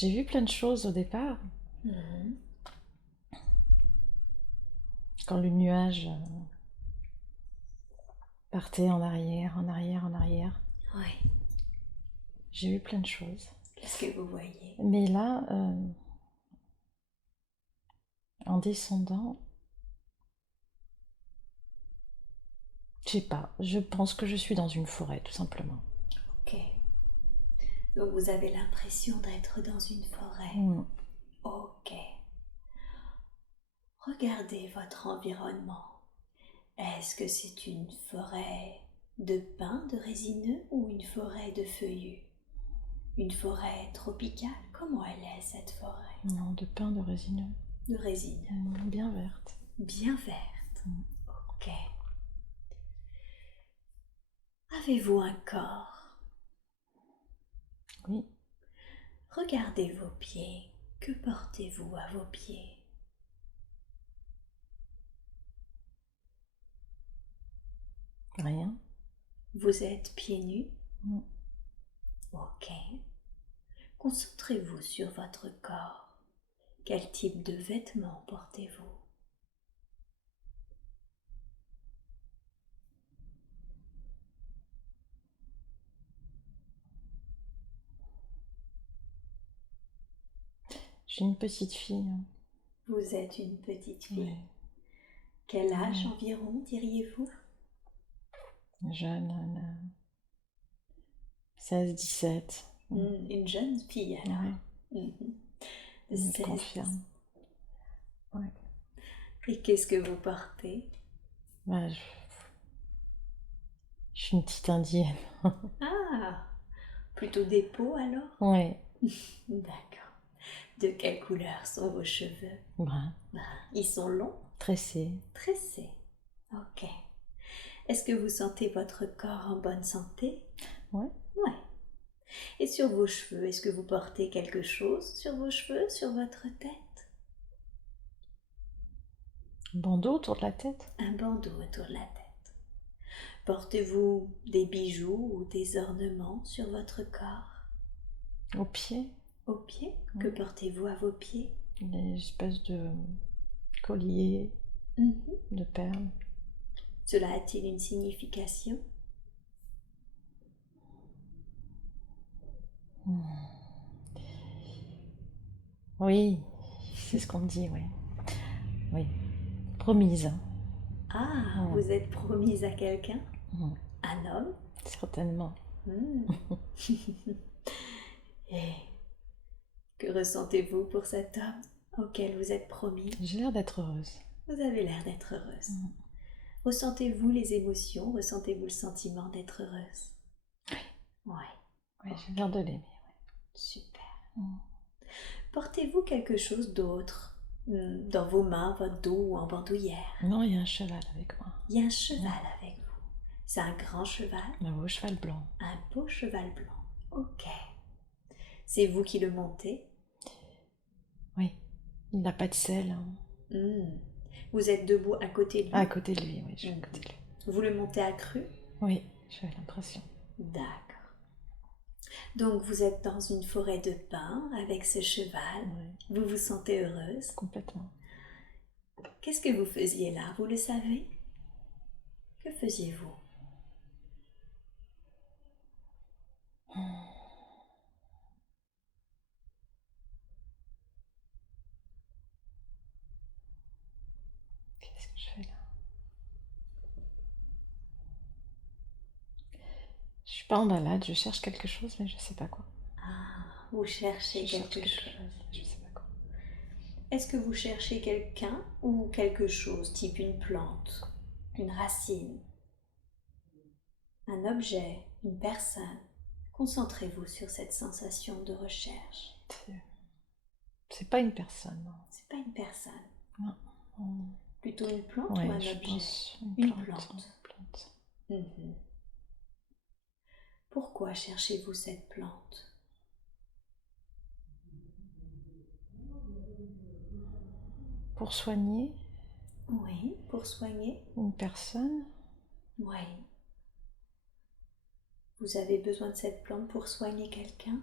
J'ai vu plein de choses au départ, Mhm. quand le nuage partait en arrière, en arrière, en arrière. Oui. J'ai vu plein de choses. Qu'est-ce que vous voyez? Mais là, en descendant, je sais pas, je pense que je suis dans une forêt, tout simplement. Ok. Donc vous avez l'impression d'être dans une forêt. Mm. Ok. Regardez votre environnement. Est-ce que c'est une forêt de pins, de résineux ou une forêt de feuillus? Une forêt tropicale? Comment elle est cette forêt? Non, de pin de résineux. De résineux. Bien verte. Bien verte. Mm. Ok. Avez-vous un corps? Oui, Regardez vos pieds. Que portez-vous à vos pieds? rien. Vous êtes pieds nus? Mm. Ok. Concentrez-vous sur votre corps. Quel type de vêtements portez-vous? J'ai une petite fille. Vous êtes une petite fille. Ouais. Quel âge Ouais. environ, diriez-vous? Jeune, 16-17. Une jeune fille alors. Ouais, Mhm. De je 16. confirme. Ouais. Et qu'est-ce que vous portez? Bah, je suis une petite indienne. Ah, plutôt des peaux alors? Ouais, D'accord. De quelle couleur sont vos cheveux? brun, Ben, ils sont longs, tressé. tressés. Ok. Est-ce que vous sentez votre corps en bonne santé? Ouais. Ouais. Et sur vos cheveux, est-ce que vous portez quelque chose sur vos cheveux, sur votre tête? Bandeau autour de la tête. Un bandeau autour de la tête. Portez-vous des bijoux ou des ornements sur votre corps? Au pied, Aux pieds? Que portez-vous à vos pieds? des espèces de colliers Mhm. de perles. Cela a-t-il une signification? Oui, c'est ce qu'on me dit, oui. Oui, promise. Ah, Mm. vous êtes promise à quelqu'un? Mm. Un homme? Certainement. Hmm. Et que ressentez-vous pour cet homme auquel vous êtes promis? J'ai l'air d'être heureuse. Vous avez l'air d'être heureuse. Ressentez-vous les émotions? Ressentez-vous le sentiment d'être heureuse? Ouais, Oui, j'ai l'air de l'aimer. super. Mm. Portez-vous quelque chose d'autre dans vos mains, votre dos ou en bandoulière? Non, il y a un cheval avec moi. Il y a un cheval avec vous. C'est un grand cheval? Un beau cheval blanc. Un beau cheval blanc. Ok. C'est vous qui le montez? Oui, il n'a pas de selle. Hmm. Vous êtes debout à côté de À lui? côté de lui, oui, je suis à côté de lui. Vous le montez à cru? Oui, j'ai l'impression. D'accord. Donc vous êtes dans une forêt de pins avec ce cheval. Oui, Vous vous sentez heureuse? complètement. Qu'est-ce que vous faisiez là? Vous le savez? Que faisiez-vous? Qu'est-ce que je fais là? Je suis pas en balade, je cherche quelque chose, mais je sais pas quoi. Ah, vous cherchez Je cherche quelque quelque chose. chose, je sais pas quoi. Est-ce que vous cherchez quelqu'un ou quelque chose, type une plante, une racine, un objet, une personne? Concentrez-vous sur cette sensation de recherche. C'est pas une personne, non. C'est pas une personne. Non. Plutôt une plante ou Ouais, un je objet? pense Une plante. plante. Mhm. Pourquoi cherchez-vous cette plante? Pour soigner Oui, pour soigner? une personne. Oui. Vous avez besoin de cette plante pour soigner quelqu'un?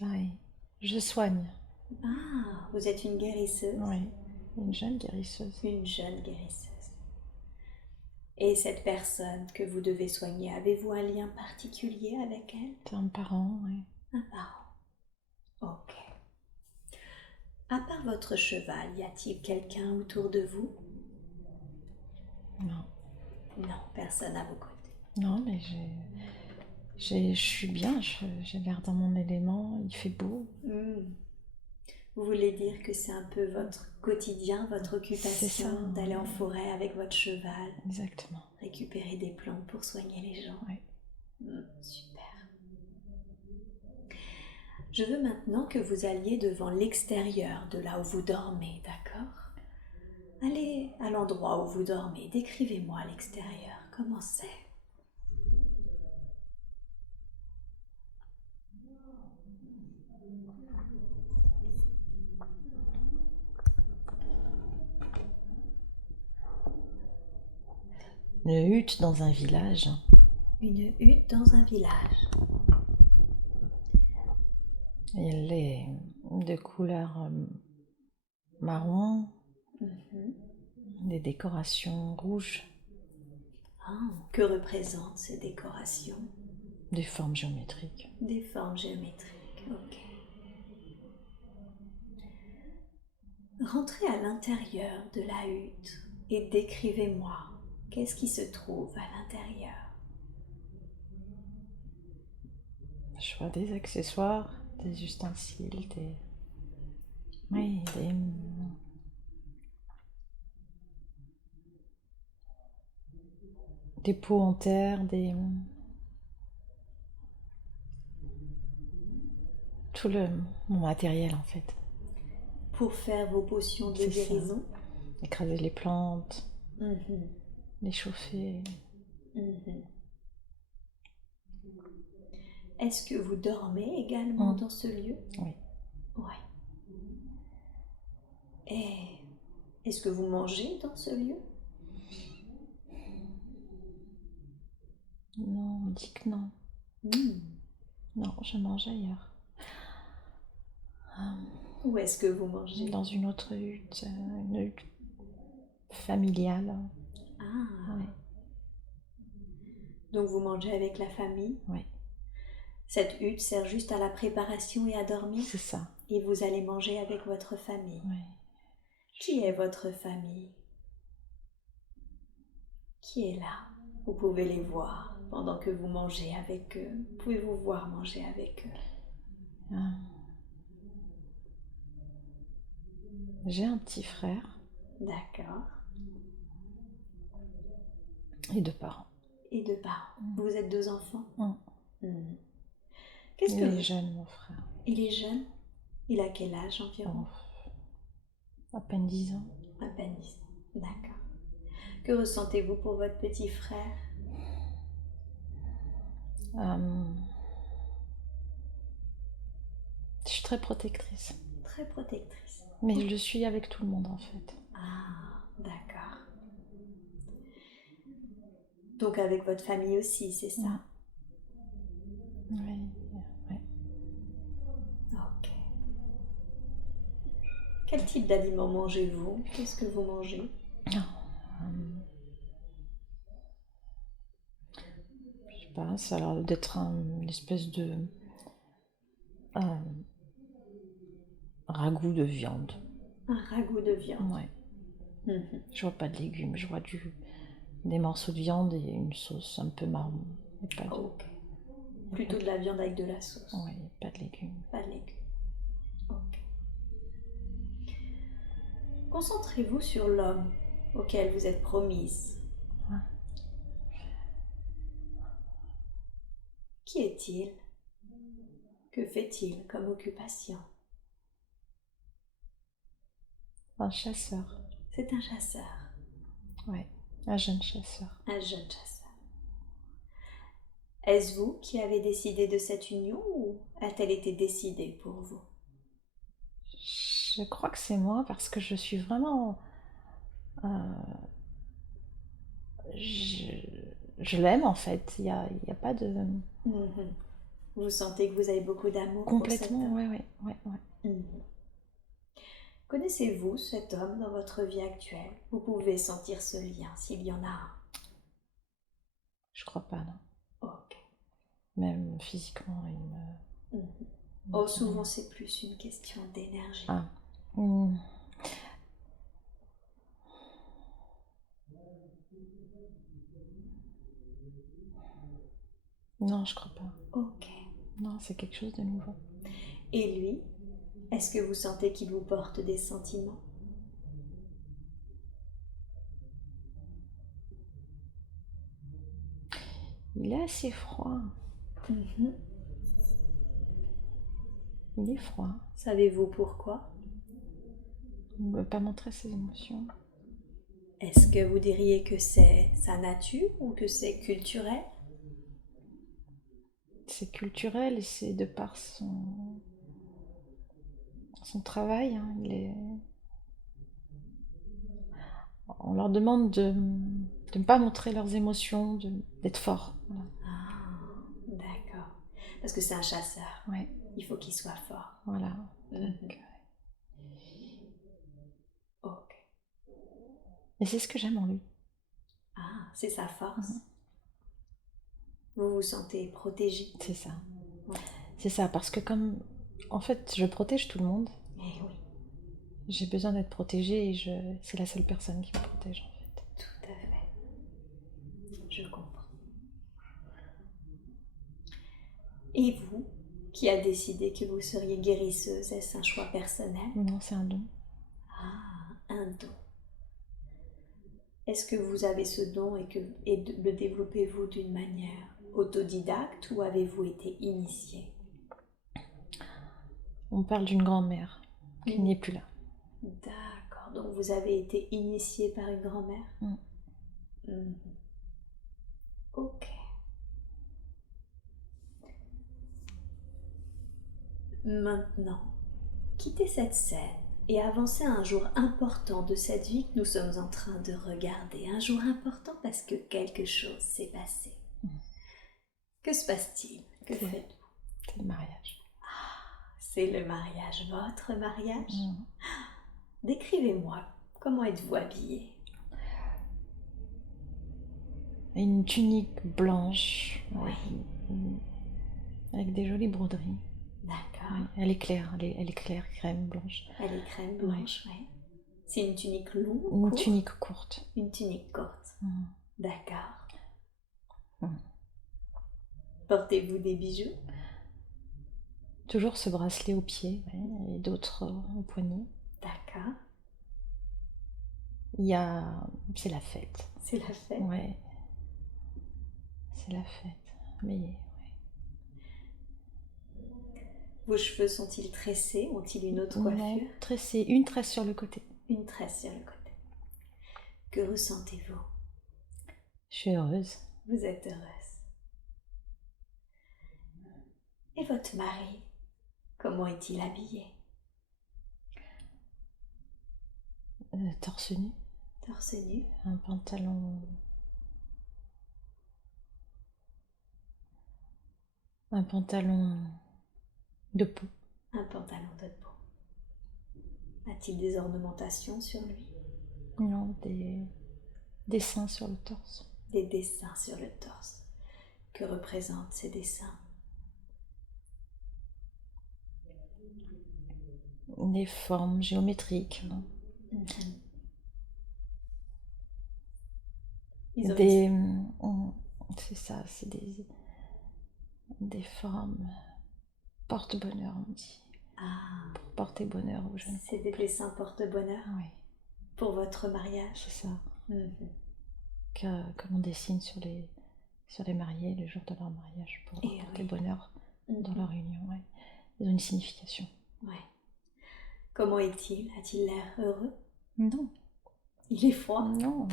Oui, je soigne. Ah, vous êtes une guérisseuse? Oui, une jeune guérisseuse. Une jeune guérisseuse. Et cette personne que vous devez soigner, avez-vous un lien particulier avec elle? C'est un parent, oui. Un parent. Ok. À part votre cheval, y a-t-il quelqu'un autour de vous? Non, Non, personne à vos côtés. non, mais je suis bien, j'ai l'air dans mon élément, il fait beau. Vous voulez dire que c'est un peu votre quotidien, votre C'est ça, occupation d'aller en oui. forêt avec votre cheval, Exactement. récupérer des plantes pour soigner les gens. Oui. Super. Je veux maintenant que vous alliez devant l'extérieur de là où vous dormez, d'accord? Allez à l'endroit où vous dormez, décrivez-moi l'extérieur, comment c'est? Une hutte dans un village. Une hutte dans un village. Elle est de couleur marron, des décorations rouges, Que représentent ces décorations? des formes géométriques. Des formes géométriques, ok. Rentrez à l'intérieur de la hutte et décrivez-moi qu'est-ce qui se trouve à l'intérieur. Je vois des accessoires, des ustensiles, oui, des pots en terre, tout mon matériel en fait. Pour faire vos potions de C'est ça. guérison? Écraser les plantes, les chauffer. Est-ce que vous dormez également dans ce lieu? Oui. Oui. Et est-ce que vous mangez dans ce lieu? Non, on dit que non. Non, je mange ailleurs. Où est-ce que vous mangez? Dans une autre hutte, une hutte familiale. Ah. Oui. Donc vous mangez avec la famille? Oui. Cette hutte sert juste à la préparation et à dormir? C'est ça. Et vous allez manger avec votre famille? Oui. Qui est votre famille? Qui est là? Vous pouvez les voir pendant que vous mangez avec eux. Pouvez-vous voir manger avec eux? J'ai un petit frère. D'accord. Et 2 parents. Et 2 parents. Vous êtes 2 enfants? Qu'est-ce que il est jeune, mon frère. Il est jeune? Il a quel âge environ? À peine 10 ans. À peine 10 ans. D'accord. Que ressentez-vous pour votre petit frère? Je suis très protectrice. Très protectrice. Mais je le suis avec tout le monde en fait. Ah, d'accord. Donc avec votre famille aussi, c'est ça? Oui. Ok. Quel type d'aliments mangez-vous? Qu'est-ce que vous mangez? Je sais pas, ça a l'air d'être une espèce de ragoût de viande. Un ragoût de viande? Ouais. Je vois pas de légumes, je vois des morceaux de viande et une sauce un peu marron. Ok. Plutôt de la viande avec de la sauce? Oui, pas de légumes. Pas de légumes. Ok. Concentrez-vous sur l'homme auquel vous êtes promise. Qui est-il? Que fait-il comme occupation? Un chasseur. C'est un chasseur. Oui, un jeune chasseur. Un jeune chasseur. Est-ce vous qui avez décidé de cette union ou a-t-elle été décidée pour vous? Je crois que c'est moi parce que je suis vraiment... je l'aime en fait, il y a pas de... Vous sentez que vous avez beaucoup d'amour pour cet Complètement, homme? ouais. Mhm. Connaissez-vous cet homme dans votre vie actuelle? Vous pouvez sentir ce lien s'il y en a un. Je crois pas, non. Ok. Même physiquement, il Mhm. me Oh, dit souvent rien. c'est plus une question d'énergie. Ah. Hmm. Non, je crois pas. Ok. Non, c'est quelque chose de nouveau. Et lui, est-ce que vous sentez qu'il vous porte des sentiments? Il est assez froid. Mhm. Il est froid. Savez-vous pourquoi? Il ne veut pas montrer ses émotions. Est-ce que vous diriez que c'est sa nature ou que c'est culturel? C'est culturel et c'est de par son travail. Hein. On leur demande de ne pas montrer leurs émotions, d'être fort. Voilà. Ah, d'accord. Parce que c'est un chasseur. Ouais, Il faut qu'il soit fort. voilà. Mhm. Donc, Ok. et c'est ce que j'aime en lui. Ah, c'est sa force. Mhm. Vous vous sentez protégé. C'est ça. Ouais. C'est ça, parce que comme, en fait, je protège tout le monde, Eh oui, j'ai besoin d'être protégée et c'est la seule personne qui me protège, en fait. tout à fait. Je comprends. Et vous, qui a décidé que vous seriez guérisseuse, est-ce un choix personnel? Non, c'est un don. Ah, un don. Est-ce que vous avez ce don et le développez-vous d'une manière autodidacte ou avez-vous été initié? On parle d'une grand-mère qui n'est plus là. D'accord, donc vous avez été initié par une grand-mère? Mm. Mhm. Ok. Maintenant, quittez cette scène et avancez à un jour important de cette vie que nous sommes en train de regarder. Un jour important parce que quelque chose s'est passé. Que se passe-t-il? Que C'est- faites-vous? C'est le mariage. C'est le mariage, votre mariage? Mm. Décrivez-moi, comment êtes-vous habillée? Et une tunique blanche Oui, avec des jolies broderies. d'accord. Ouais, elle est claire, elle est claire, crème blanche. Elle est crème blanche, oui. C'est une tunique longue ou Une courte? tunique courte. Une tunique courte. Mm. D'accord. Mm. Portez-vous des bijoux? Toujours ce bracelet au pied ouais, et d'autres au poignet. D'accord. Il y a... C'est la fête. C'est la fête? Ouais, c'est la fête. Mais ouais. Vos cheveux sont-ils tressés? Ont-ils une autre Non, coiffure? tressé, une tresse sur le côté. Une tresse sur le côté. Que ressentez-vous? Je suis heureuse. Vous êtes heureuse. Et votre mari? Comment est-il habillé? Torse nu, Torse nu? un pantalon... Un pantalon de peau. Un pantalon de peau. A-t-il des ornementations sur lui? Non, des dessins sur le torse. Des dessins sur le torse. Que représentent ces dessins? Des formes géométriques. Hein. Ils ont Des... C'est ça, c'est des formes porte-bonheur, on dit. Ah, Pour porter bonheur aux jeunes. c'est des dessins porte-bonheur Oui, pour votre mariage? c'est ça. Mhm. Que l'on dessine sur les mariés le jour de leur mariage pour Et porter oui. bonheur dans Mhm. leur union. Ouais. Ils ont une signification. Ouais. Comment est-il? A-t-il l'air heureux? Non, Il est froid? non,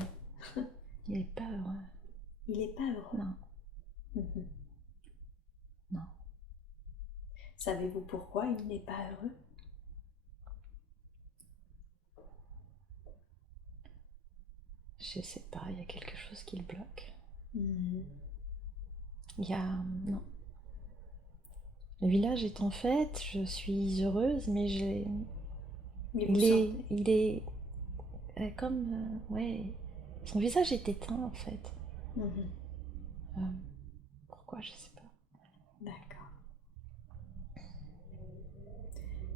il n'est pas heureux. Il n'est pas heureux? Non, Mhm. non. Savez-vous pourquoi il n'est pas heureux? Je sais pas, il y a quelque chose qui le bloque. Mhm. Il y a... Non. Le village est en fête, je suis heureuse, mais Mais vous il est, sentez. il est comme, ouais, son visage est éteint en fait. Mhm. Euh, Pourquoi, je sais pas. D'accord.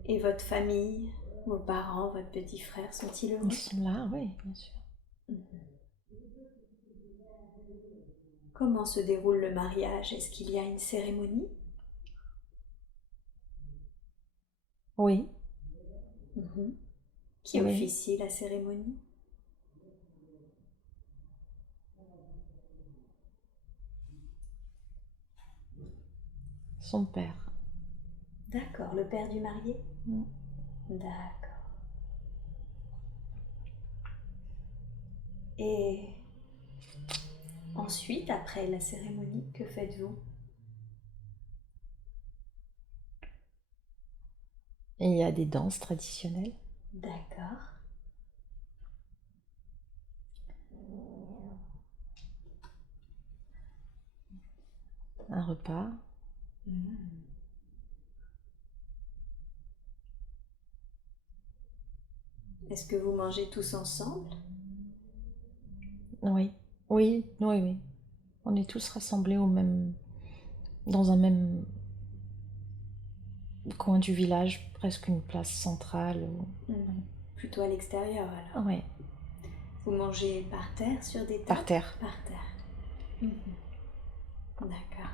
Et votre famille, vos parents, votre petit frère, sont-ils Ils heureux? sont là, oui, bien sûr. Mhm. Comment se déroule le mariage? Est-ce qu'il y a une cérémonie? Oui, Mhm. Qui oui, officie la cérémonie? son père. D'accord, le père du marié? Mm. D'accord. Et ensuite, après la cérémonie, que faites-vous? Et il y a des danses traditionnelles, D'accord. un repas. Mhm. Est-ce que vous mangez tous ensemble? Oui, oui, oui, oui. On est tous rassemblés dans un même coin du village, presque une place centrale. Mhm. Plutôt à l'extérieur alors. Ouais, Vous mangez par terre, sur des par tables? terre. Par terre. Mhm. D'accord.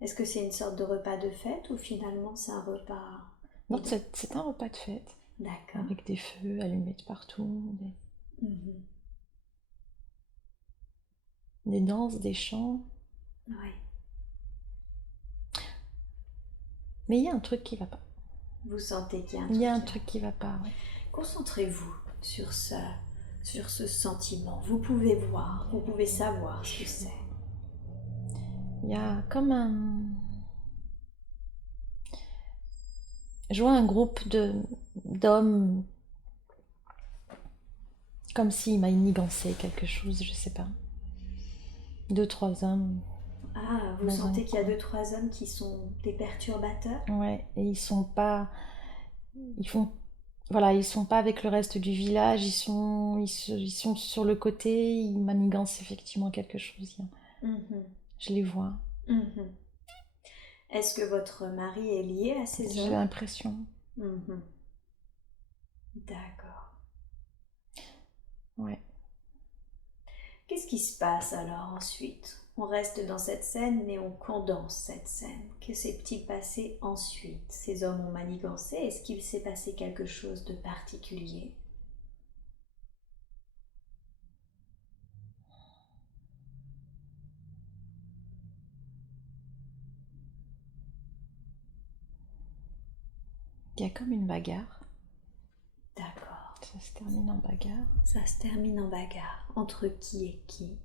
Est-ce que c'est une sorte de repas de fête ou finalement c'est un repas Non, ident- c'est un repas de fête, D'accord. avec des feux allumés de partout, Mhm. des danses, des chants. Oui. Mais il y a un truc qui va pas. Vous sentez qu'il y a un Il y truc a un qui va. truc qui va pas, ouais. Concentrez-vous sur ce sentiment. Vous pouvez voir, vous pouvez savoir ce que c'est. Il y a comme Je vois un groupe d'hommes comme s'ils manigançaient quelque chose, je sais pas. Deux, trois hommes Ah, vous dans un sentez qu'il y a coin. deux, trois hommes qui sont des perturbateurs? Ouais, et ils sont pas. Ils font. Voilà, ils sont pas avec le reste du village, ils sont sur le côté, ils manigancent effectivement quelque chose. Mhm. Je les vois, Mhm. Est-ce que votre mari est lié à ces j'ai hommes? l'impression. Mhm. D'accord. Ouais. Qu'est-ce qui se passe alors ensuite? On reste dans cette scène, mais on condense cette scène. Que s'est-il passé ensuite? Ces hommes ont manigancé. Est-ce qu'il s'est passé quelque chose de particulier? Il y a comme une bagarre, D'accord. ça se termine en bagarre. Ça se termine en bagarre. Entre qui et qui?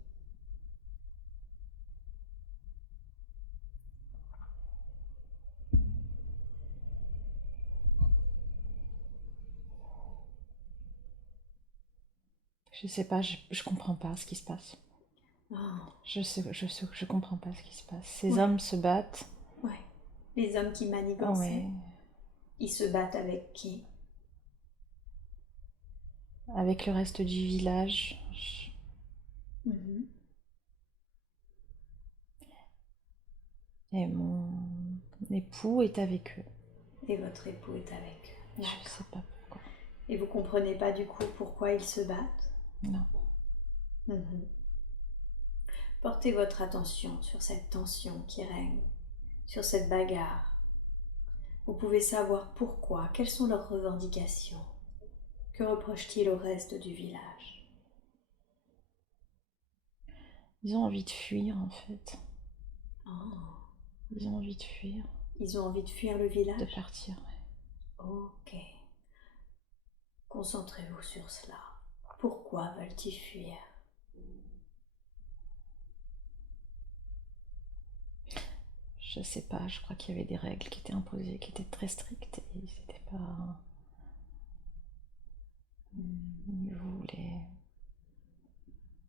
Je sais pas, je comprends pas ce qui se passe. Oh, Je comprends pas ce qui se passe. Ces ouais, hommes se battent. ouais. Les hommes qui manigançaient, Ouais, ils se battent avec qui? avec le reste du village. Mhm. Et mon époux est avec eux. Et votre époux est avec eux. Je D'accord. sais pas pourquoi. Et vous comprenez pas du coup pourquoi ils se battent? Non. Mhm. Portez votre attention sur cette tension qui règne, sur cette bagarre. Vous pouvez savoir pourquoi, quelles sont leurs revendications. Que reprochent-ils au reste du village? Ils ont envie de fuir en fait. Oh, Ils ont envie de fuir, ils ont envie de fuir le de village? partir. Ok. Concentrez-vous sur cela. Pourquoi veulent-ils fuir? Je sais pas, je crois qu'il y avait des règles qui étaient imposées, qui étaient très strictes. Et ils étaient pas. Ils voulaient.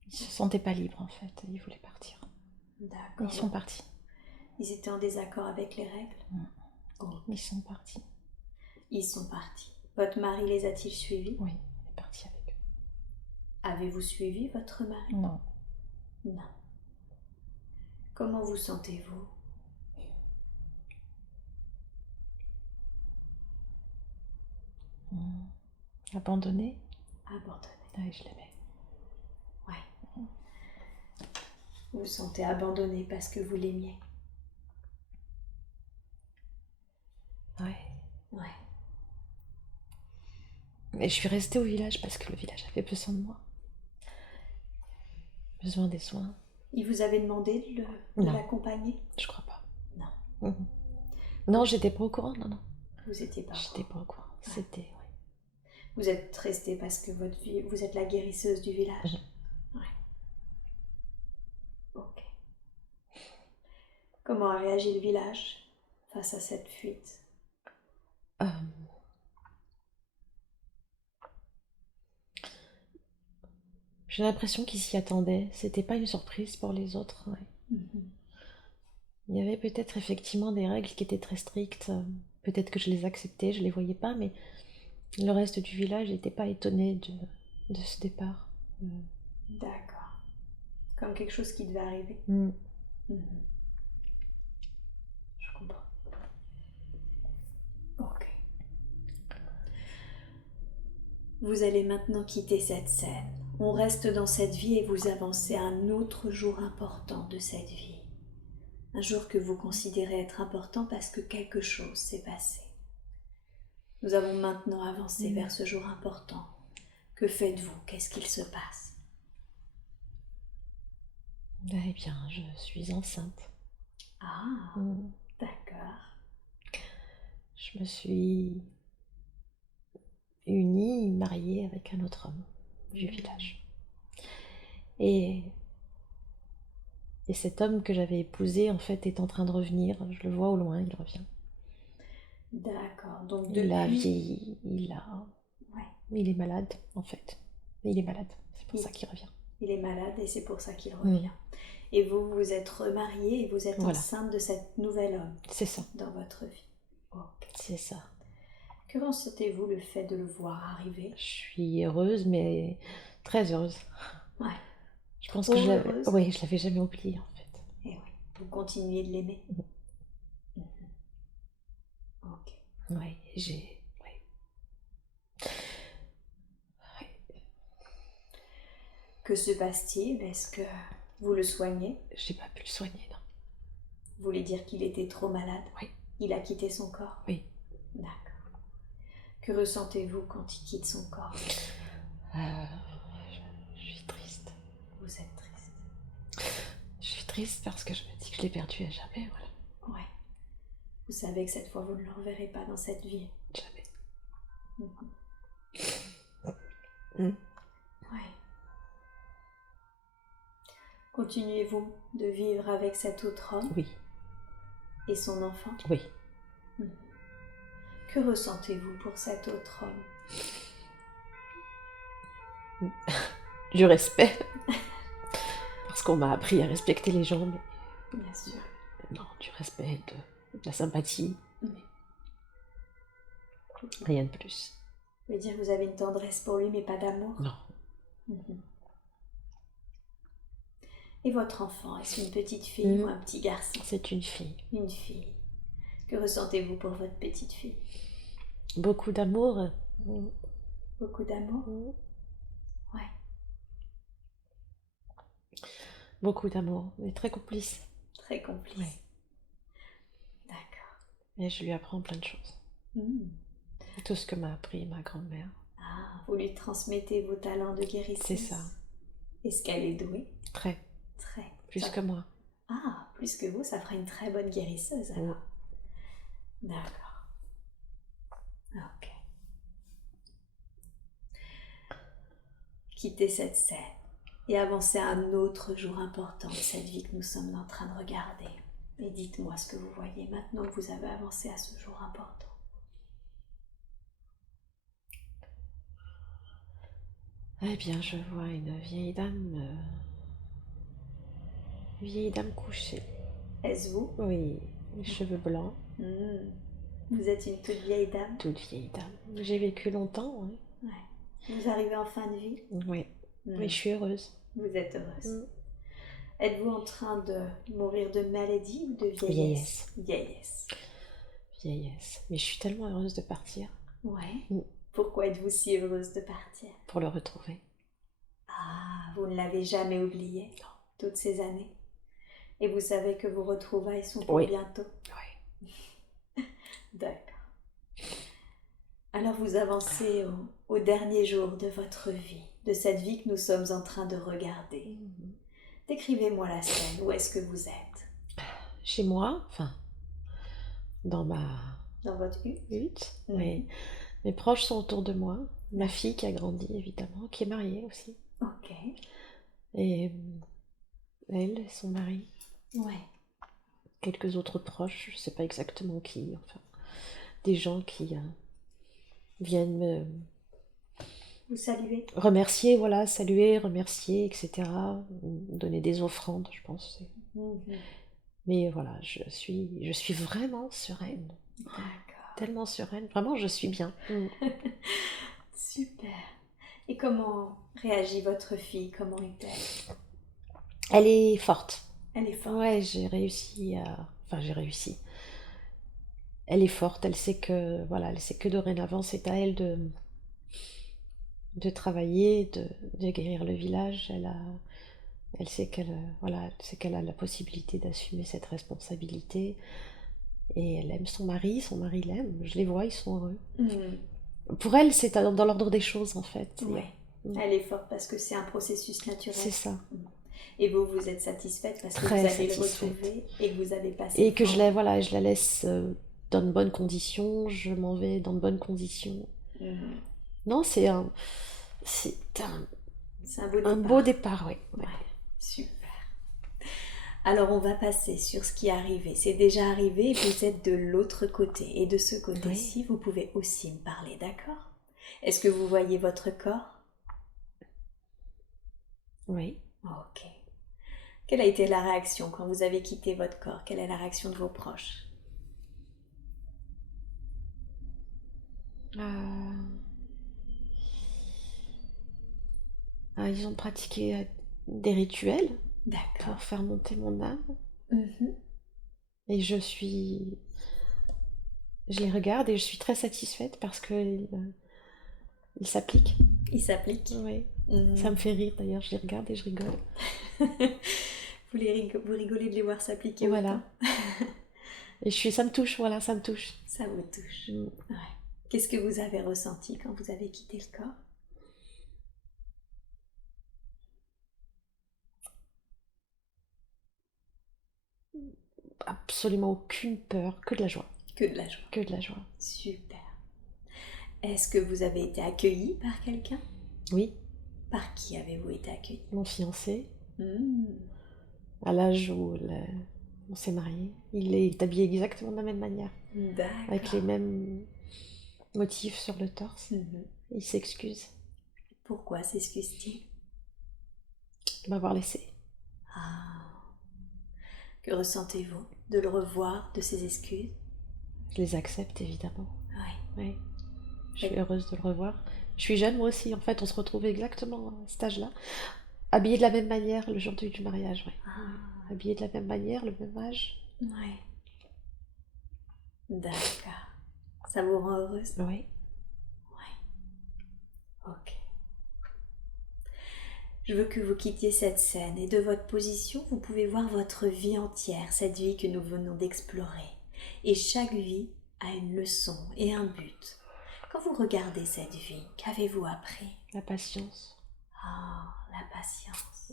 Ils se sentaient pas libres en fait. Ils voulaient partir. Et ils D'accord. sont partis. Ils étaient en désaccord avec les règles? Mm. Oh, Ils sont partis. ils sont partis. Votre mari les a-t-il suivis? Oui, il est parti avec eux. Avez-vous suivi votre mari? Non. Non. Comment vous sentez-vous? Abandonné? Abandonné. Oui, je l'aimais. Ouais. Vous vous sentez abandonné parce que vous l'aimiez? Ouais. Ouais. Et je suis restée au village parce que le village avait besoin de moi. Besoin des soins. Il vous avait demandé de Non. l'accompagner? Je crois pas. Non. Non, j'étais pas au courant. Non. Vous étiez pas au J'étais courant. pas au courant. Ouais. C'était. Ouais. Vous êtes restée parce que vous êtes la guérisseuse du village. Ouais. Ok. Comment a réagi le village face à cette fuite? Euh, J'ai l'impression qu'ils s'y attendaient. C'était pas une surprise pour les autres. Ouais. Mhm. Il y avait peut-être effectivement des règles qui étaient très strictes. Peut-être que je les acceptais, je les voyais pas, mais le reste du village n'était pas étonné de ce départ. D'accord. Comme quelque chose qui devait arriver. Mm. Mhm. Je comprends. Ok. Vous allez maintenant quitter cette scène. On reste dans cette vie et vous avancez à un autre jour important de cette vie. Un jour que vous considérez être important parce que quelque chose s'est passé. Nous avons maintenant avancé vers ce jour important. Que faites-vous? Qu'est-ce qu'il se passe? Eh bien, je suis enceinte. Ah, Mm. d'accord. Je me suis unie, mariée avec un autre homme du village. Et cet homme que j'avais épousé, en fait, est en train de revenir. Je le vois au loin, il revient. D'accord. Donc Il a depuis... vieilli, Ouais. il est malade, en fait. Il est malade, c'est pour Il- ça qu'il revient. Il est malade et c'est pour ça qu'il revient. Et vous vous êtes remariée et vous êtes Voilà. enceinte de cet nouvel homme C'est ça, dans votre vie. Ok. c'est ça. Que ressentez-vous le fait de le voir arriver? Je suis heureuse, mais très heureuse. Ouais. Je pense Trop que heureuse? oui, je l'avais jamais oublié, en fait. Et oui. Vous continuez de l'aimer? Mhm. Ok. Ouais, Que se passe-t-il? Est-ce que vous le soignez? j'ai pas pu le soigner, non. Vous voulez dire qu'il était trop malade? Oui. Il a quitté son corps? Oui. D'accord. Que ressentez-vous quand il quitte son corps? Je suis triste. Vous êtes triste? Je suis triste parce que je me dis que je l'ai perdu à jamais, voilà. Ouais. Vous savez que cette fois vous ne le reverrez pas dans cette vie. Jamais. Ouais. Continuez-vous de vivre avec cet autre homme? Oui. Et son enfant? Oui. Que ressentez-vous pour cet autre homme? Du respect. Parce qu'on m'a appris à respecter les gens, mais... Bien sûr. Non, du respect, de la sympathie. Rien de plus. Vous voulez dire que vous avez une tendresse pour lui, mais pas d'amour? Non. Et votre enfant, est-ce une petite fille ou un petit garçon? C'est une fille. Une fille. Que ressentez-vous pour votre petite fille? Beaucoup d'amour. Beaucoup d'amour? Ouais. Beaucoup d'amour, mais très complice. Très complice. Ouais. D'accord. Et je lui apprends plein de choses. Tout ce que m'a appris ma grand-mère. Ah, vous lui transmettez vos talents de guérisseuse? C'est ça. Est-ce qu'elle est douée? Très. Très. Plus que moi. Ah, plus que vous, ça fera une très bonne guérisseuse alors. D'accord. Ok. Quittez cette scène et avancez à un autre jour important de cette vie que nous sommes en train de regarder. Et dites-moi ce que vous voyez maintenant que vous avez avancé à ce jour important. Eh bien, je vois une vieille dame couchée. Est-ce vous? Oui, les cheveux blancs, Hmm. Vous êtes une toute vieille dame? toute vieille dame. J'ai vécu longtemps, hein. Ouais. Vous arrivez en fin de vie? Oui, Hmm. oui, je suis heureuse. Vous êtes heureuse. Mm. Êtes-vous en train de mourir de maladie ou de vieillesse? Vieillesse. Vieillesse. Vieillesse. Mais je suis tellement heureuse de partir Ouais. Mm. Pourquoi êtes-vous si heureuse de partir? pour le retrouver. Ah, vous ne l'avez jamais oublié toutes ces années. Et vous savez que vos retrouvailles sont pour Oui. bientôt. Oui. D'accord. Alors vous avancez au dernier jour de votre vie, de cette vie que nous sommes en train de regarder. Décrivez-moi la scène, où est-ce que vous êtes? Chez moi, enfin, dans ma Dans votre hutte? hutte, Mhm. oui. Mes proches sont autour de moi. Ma fille qui a grandi, évidemment, qui est mariée aussi. Ok. Et elle, son mari, Ouais. quelques autres proches, je ne sais pas exactement qui, enfin, des gens qui viennent me Vous saluez? remercier, voilà, saluer, remercier, etc. Donner des offrandes, je pense. Mhm. Mais voilà, je suis vraiment sereine. D'accord. Tellement sereine. Vraiment, je suis bien. Super. Et comment réagit votre fille? Comment est-elle? Elle est forte. Elle est forte. Ouais, j'ai réussi à... Enfin, j'ai réussi. Elle est forte, elle sait que, voilà, elle sait que dorénavant, c'est à elle de travailler, de guérir le village. Elle sait qu'elle, voilà, elle sait qu'elle a la possibilité d'assumer cette responsabilité. Et elle aime son mari l'aime. Je les vois, ils sont heureux. Pour elle, c'est dans l'ordre des choses, en fait. Ouais. Elle est forte parce que c'est un processus naturel. C'est ça. Et vous, vous êtes satisfaite parce que Très vous allez satisfaite. le retrouver et que vous avez passé. Et que je la laisse dans de bonnes conditions, je m'en vais dans de bonnes conditions. Non, c'est un beau départ, oui. Ouais. Super. Alors on va passer sur ce qui est arrivé. C'est déjà arrivé et vous êtes de l'autre côté. Et de ce côté-ci, vous pouvez aussi me parler, d'accord? Est-ce que vous voyez votre corps? Oui. Ok. Quelle a été la réaction quand vous avez quitté votre corps? Quelle est la réaction de vos proches? Ils ont pratiqué des rituels D'accord. pour faire monter mon âme. Mhm. Et je les regarde et je suis très satisfaite parce qu'ils s'appliquent. Ils s'appliquent. Oui. Ça me fait rire d'ailleurs, je les regarde et je rigole. Vous rigolez de les voir s'appliquer. Voilà. Et ça me touche, voilà, ça me touche. Ça vous touche. Ouais. Qu'est-ce que vous avez ressenti quand vous avez quitté le corps? Absolument aucune peur, que de la joie. Que de la joie. Que de la joie. Super. Est-ce que vous avez été accueillie par quelqu'un? Oui. Par qui avez-vous été accueillie? Mon fiancé. À l'âge où on s'est mariés. Il est habillé exactement de la même manière. D'accord. Avec les mêmes motifs sur le torse. Il s'excuse. Pourquoi s'excuse-t-il? De m'avoir laissé. Que ressentez-vous de le revoir, de ses excuses? Je les accepte évidemment. Oui. Je suis heureuse de le revoir. Je suis jeune moi aussi, en fait on se retrouve exactement à cet âge-là. Habillés de la même manière le jour du mariage, Habillés de la même manière, le même âge. Oui. D'accord. Ça vous rend heureuse? Oui. Ok. Je veux que vous quittiez cette scène et de votre position, vous pouvez voir votre vie entière, cette vie que nous venons d'explorer. Et chaque vie a une leçon et un but. Quand vous regardez cette vie, qu'avez-vous appris? La patience. La patience.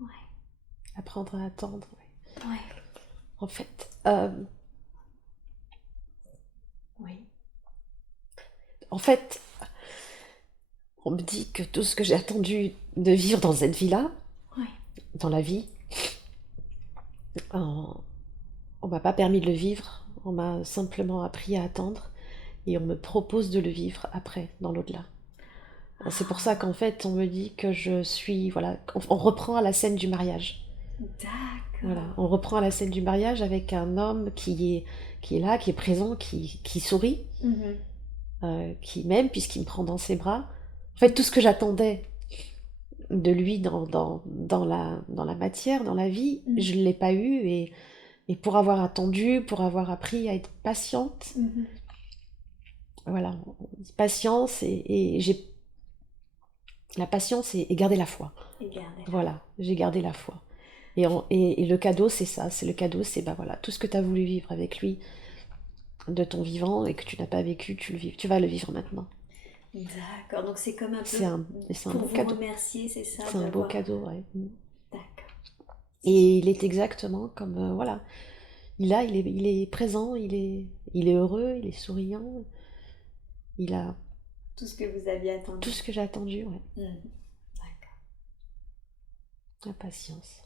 Oui. Apprendre à attendre. Oui. En fait. Oui. En fait, on me dit que tout ce que j'ai attendu de vivre dans cette vie-là, dans la vie, on m'a pas permis de le vivre, on m'a simplement appris à attendre et on me propose de le vivre après, dans l'au-delà. C'est pour ça qu'en fait, on me dit que je suis... Voilà, on reprend à la scène du mariage. D'accord. Voilà, on reprend à la scène du mariage avec un homme qui est là, qui est présent, qui sourit, Mhm. qui m'aime puisqu'il me prend dans ses bras. En fait, tout ce que j'attendais de lui dans la matière, dans la vie, Mhm. je ne l'ai pas eu. Et pour avoir attendu, pour avoir appris à être patiente, Mhm. voilà, patience et j'ai la patience et garder la foi. Et gardez-la. Voilà, j'ai gardé la foi. Et le cadeau, c'est ça, c'est le cadeau, c'est bah voilà, tout ce que tu as voulu vivre avec lui de ton vivant et que tu n'as pas vécu, tu vas le vivre maintenant. D'accord, donc c'est comme un peu C'est un pour beau vous cadeau. remercier, c'est ça, C'est un beau d'avoir... cadeau, ouais. D'accord. Et il est exactement comme, voilà, il est présent, il est heureux, il est souriant, il a Tout ce que vous aviez tout attendu. ce que j'ai attendu, ouais, Mhm. D'accord. la patience.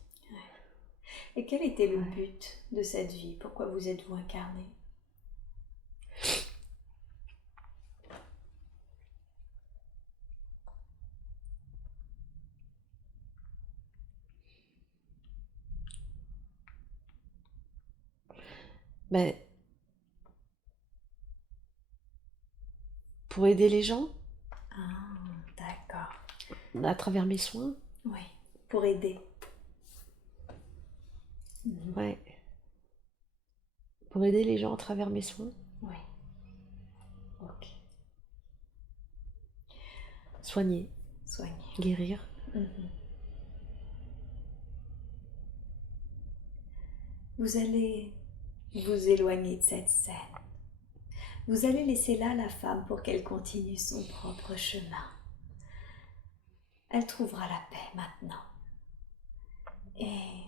Et quel était le Ouais. but de cette vie? Pourquoi vous êtes-vous incarné? Ben, pour aider les gens Ah, d'accord. à travers mes soins, Oui, pour aider. Mhm. ouais, pour aider les gens à travers mes soins, Oui, ok. soigner, Soigner. guérir. Mhm. Vous allez vous éloigner de cette scène. Vous allez laisser là la femme pour qu'elle continue son propre chemin. Elle trouvera la paix maintenant. Et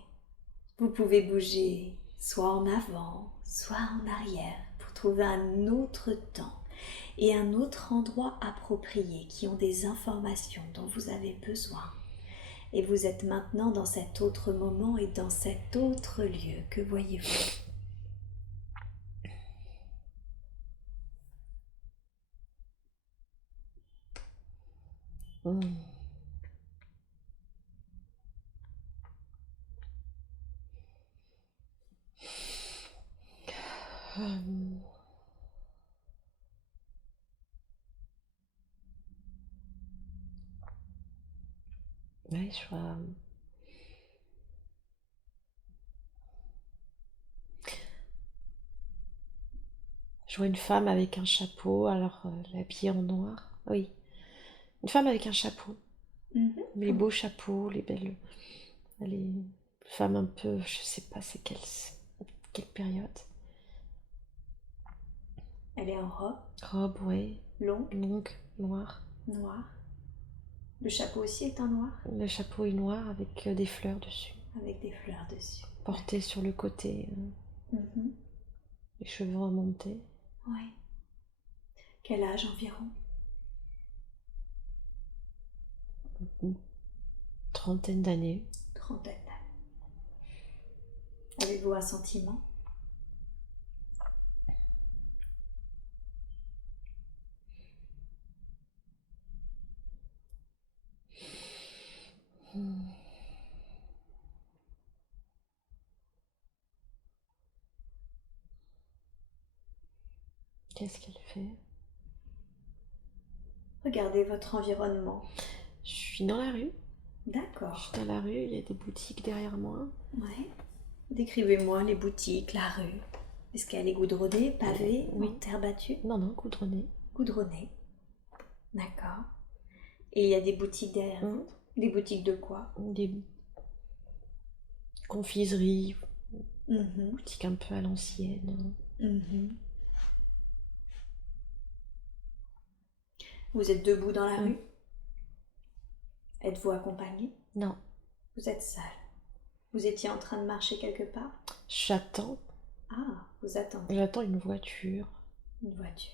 vous pouvez bouger soit en avant, soit en arrière pour trouver un autre temps et un autre endroit approprié qui ont des informations dont vous avez besoin. Et vous êtes maintenant dans cet autre moment et dans cet autre lieu. Que voyez-vous? Mm. Ouais, je vois une femme avec un chapeau, alors habillée en noir. Oui, une femme avec un chapeau. Les beaux chapeaux, les belles, les femmes un peu, je sais pas c'est quelle période. Elle est en robe, Robe, ouais, longue, longue, noire. noire. Le chapeau aussi est en noir, Le chapeau est noir avec des fleurs dessus. avec des fleurs dessus. Porté sur le côté, Mhm. les cheveux remontés. Oui. Quel âge environ? Une trentaine d'années. Trentaine d'années. Avez-vous un sentiment? Qu'est-ce qu'elle fait? Regardez votre environnement. Je suis dans la rue. Je D'accord. suis dans la rue, il y a des boutiques derrière moi. Ouais. Décrivez-moi les boutiques, la rue. Est-ce qu'elle est goudronnée, pavée, Oui. en terre battue? Non, non, goudronné. Goudronnée. D'accord. Et il y a des boutiques derrière Mmh. vous? Des boutiques de quoi? Des confiseries, Mhm. boutiques un peu à l'ancienne. Mhm. Vous êtes debout dans la rue? Êtes-vous accompagné? Non, Vous êtes seul. Vous étiez en train de marcher quelque part? j'attends. Ah, vous attendez J'attends une voiture. une voiture.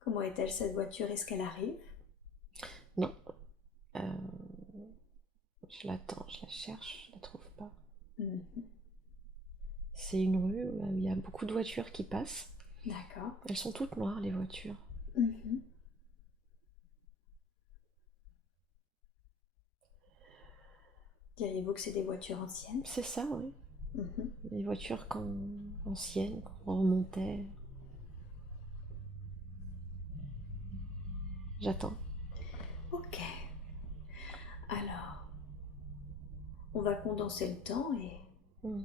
Comment est-elle cette voiture? Est-ce qu'elle arrive? Non, euh, je l'attends, je la cherche, je la trouve pas. Mhm. C'est une rue où il y a beaucoup de voitures qui passent. D'accord. Elles sont toutes noires, les voitures. Mhm. Diriez-vous que c'est des voitures anciennes? C'est ça, oui. Mhm. Les voitures anciennes, qu'on remontait. J'attends. Ok. Alors, on va condenser le temps Mm.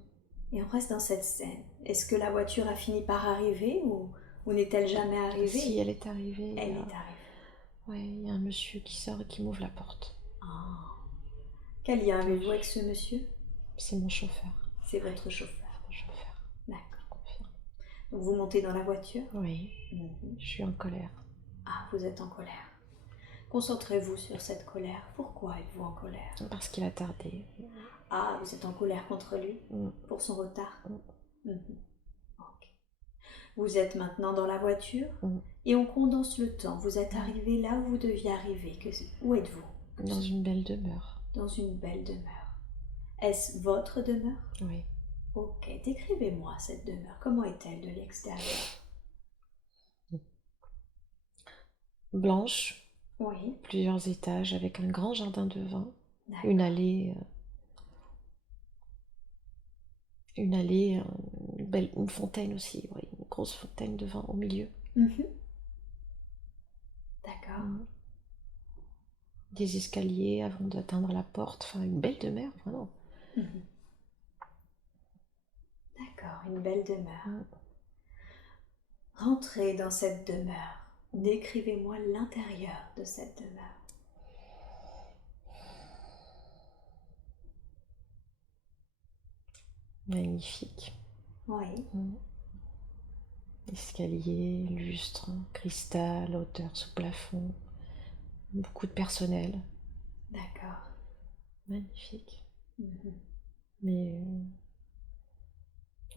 et on reste dans cette scène. Est-ce que la voiture a fini par arriver ou n'est-elle jamais Si arrivée? elle est arrivée, Elle est arrivée. ouais, il y a un monsieur qui sort et qui m'ouvre la porte. Ah. Quel lien avez-vous avec ce monsieur? C'est mon chauffeur. C'est votre chauffeur. Mon chauffeur. D'accord. Confirme. Donc vous montez dans la voiture? Oui, Mhm. je suis en colère. Ah, vous êtes en colère. Concentrez-vous sur cette colère. Pourquoi êtes-vous en colère? Parce qu'il a tardé. Ah, vous êtes en colère contre lui Mm. pour son retard? Mm. Mhm. Ok. Vous êtes maintenant dans la voiture Mm. et on condense le temps. Vous êtes arrivé là où vous deviez arriver. Où êtes-vous? Dans une belle demeure. Dans une belle demeure. Est-ce votre demeure? Oui. Ok, décrivez-moi cette demeure. Comment est-elle de l'extérieur? Blanche, Oui, plusieurs étages, avec un grand jardin devant, d'accord. une allée, une fontaine aussi, oui, une grosse fontaine devant, au milieu. Mhm. D'accord. Mm. Des escaliers avant d'atteindre la porte, enfin une belle demeure, vraiment. Mhm. D'accord, une belle demeure. Mm. Rentrez dans cette demeure. Décrivez-moi l'intérieur de cette demeure. Magnifique. Oui, Mm. Escalier, lustre, cristal, hauteur sous plafond, beaucoup de personnel. d'accord. Magnifique. Mhm. Mais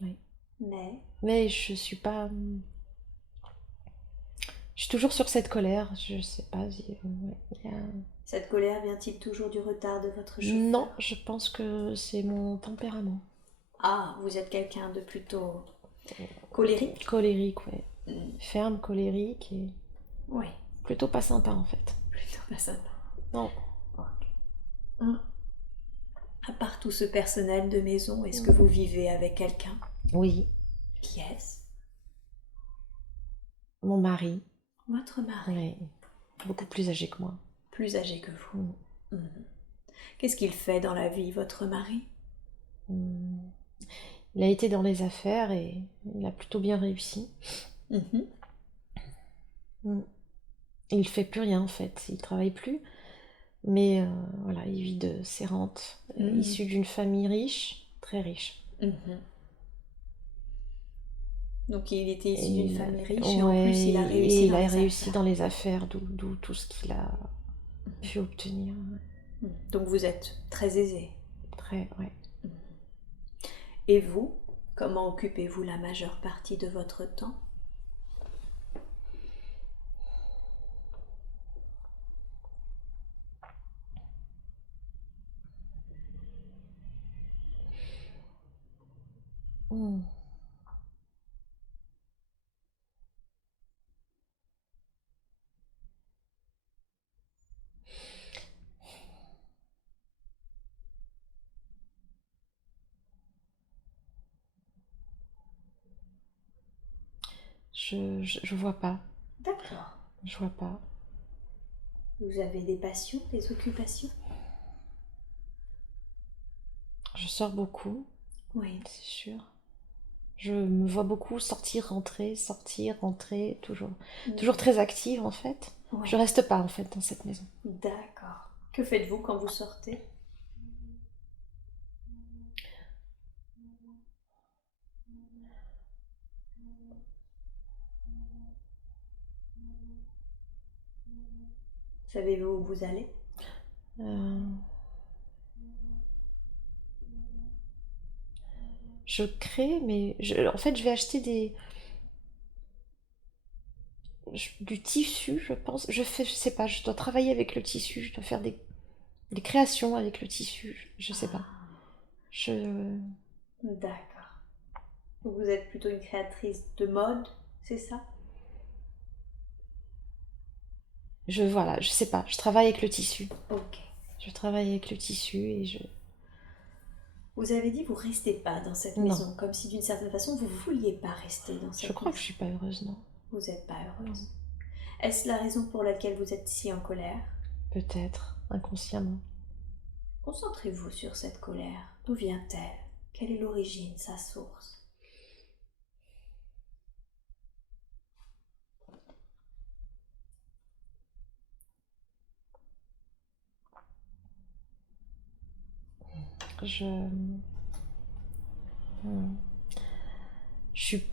oui. Mais Je suis pas. Je suis toujours sur cette colère. Je sais pas. Ouais, cette colère vient-il toujours du retard de votre chauffeur? Non, je pense que c'est mon tempérament. Ah, vous êtes quelqu'un de plutôt colérique? Colérique, ouais. Mm. Ferme, colérique et Oui, plutôt pas sympa en fait. plutôt pas sympa. Non. Ok. À part tout ce personnel de maison, est-ce que vous vivez avec quelqu'un? Oui, Qui est-ce? mon mari. Votre mari, Ouais. Beaucoup plus âgé que moi. plus âgé que vous. Mm. Mhm. Qu'est-ce qu'il fait dans la vie, votre mari? Mm. Il a été dans les affaires et il a plutôt bien réussi. Mhm. Mm. Il fait plus rien en fait. Il travaille plus. Mais voilà, il vit de ses rentes. Mm. Issu d'une famille riche, très riche. Mhm. Donc il était issu Et d'une famille riche et en ouais, plus il a réussi et il dans a les réussi affaires. dans les affaires, d'où tout ce qu'il a pu obtenir. Mhm. Donc vous êtes très aisé. Très, ouais. Et vous, comment occupez-vous la majeure partie de votre temps? Hmm. Je vois pas. D'accord. Je vois pas. Vous avez des passions, des occupations? Je sors beaucoup, Oui. c'est sûr. Je me vois beaucoup sortir, rentrer, toujours. Toujours très active en fait. Oui. Je reste pas en fait dans cette maison. D'accord. Que faites-vous quand vous sortez? Savez-vous où vous allez? Euh, je crée, mais en fait, je vais acheter du tissu, je pense. Je sais pas, je dois travailler avec le tissu, je dois faire des créations avec le tissu, je sais pas. Je, D'accord. Donc vous êtes plutôt une créatrice de mode, c'est ça? voilà, je sais pas, je travaille avec le tissu. Ok. Je travaille avec le tissu et Vous avez dit vous restez pas dans cette Non. maison, comme si d'une certaine façon vous vouliez pas rester dans cette Je crois que maison. je suis pas heureuse, non? Vous n'êtes pas heureuse. Est-ce la raison pour laquelle vous êtes si en colère? Peut-être, inconsciemment. Concentrez-vous sur cette colère. D'où vient-elle? Quelle est l'origine, sa source? Je... Hmm. Je suis...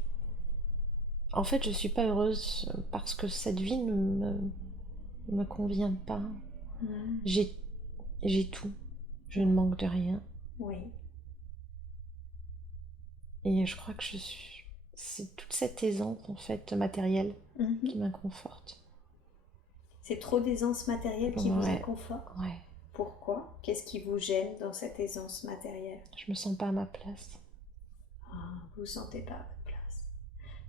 En fait, je suis pas heureuse parce que cette vie ne me convient pas. J'ai tout. Je ne manque de rien. Oui. Et je crois que c'est toute cette aisance, en fait, matérielle qui m'inconforte. C'est trop d'aisance matérielle qui vous Ouais. inconforte? Ouais. Pourquoi? Qu'est-ce qui vous gêne dans cette aisance matérielle? Je me sens pas à ma place. Vous ne sentez pas à votre place.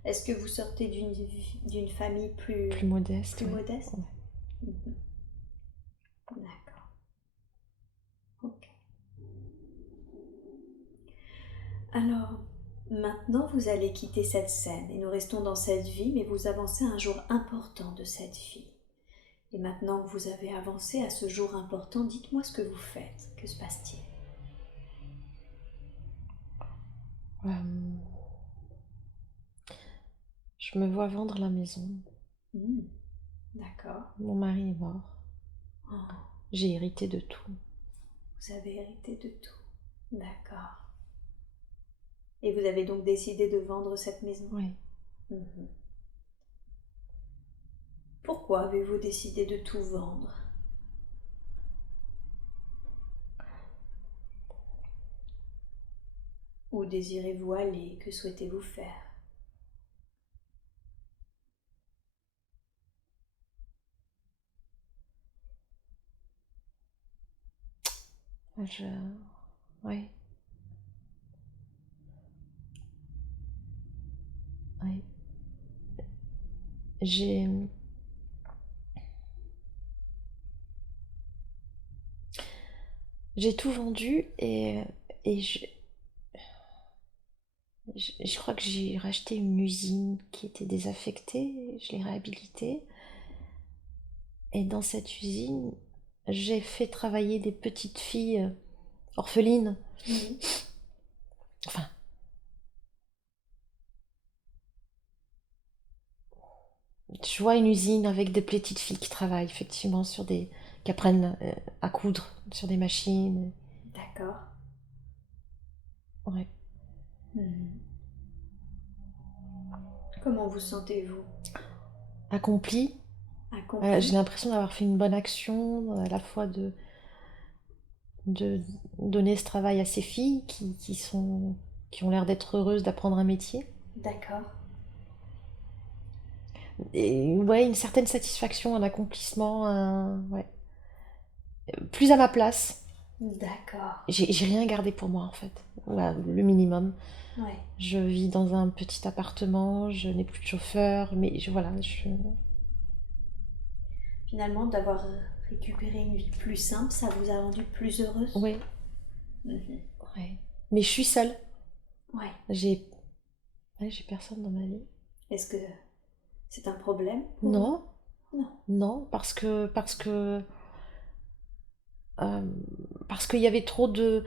Est-ce que vous sortez d'une famille plus modeste? Plus ouais. modeste? Ouais. D'accord. Ok. Alors, maintenant vous allez quitter cette scène et nous restons dans cette vie, mais vous avancez à un jour important de cette vie. Et maintenant que vous avez avancé à ce jour important, dites-moi ce que vous faites. Que se passe-t-il? Je me vois vendre la maison. D'accord. Mon mari est mort. J'ai hérité de tout. Vous avez hérité de tout. D'accord. Et vous avez donc décidé de vendre cette maison? Oui. Pourquoi avez-vous décidé de tout vendre? Où désirez-vous aller? Que souhaitez-vous faire? Oui. Oui. J'ai tout vendu et je crois que j'ai racheté une usine qui était désaffectée, je l'ai réhabilitée. Et dans cette usine, j'ai fait travailler des petites filles orphelines. Enfin, je vois une usine avec des petites filles qui travaillent effectivement qui apprennent à coudre sur des machines. D'accord. Ouais. Comment vous sentez-vous? Accomplie. J'ai l'impression d'avoir fait une bonne action, à la fois de donner ce travail à ces filles qui ont l'air d'être heureuses d'apprendre un métier. D'accord. Et ouais, une certaine satisfaction, un accomplissement, ouais. Plus à ma place. D'accord. J'ai rien gardé pour moi en fait. Ouais, le minimum. Ouais. Je vis dans un petit appartement, je n'ai plus de chauffeur, mais voilà, Finalement, d'avoir récupéré une vie plus simple, ça vous a rendu plus heureuse? Oui. Ouais. Mais je suis seule. Ouais. J'ai personne dans ma vie. Est-ce que c'est un problème? Non. Non. Non, parce qu'il y avait trop de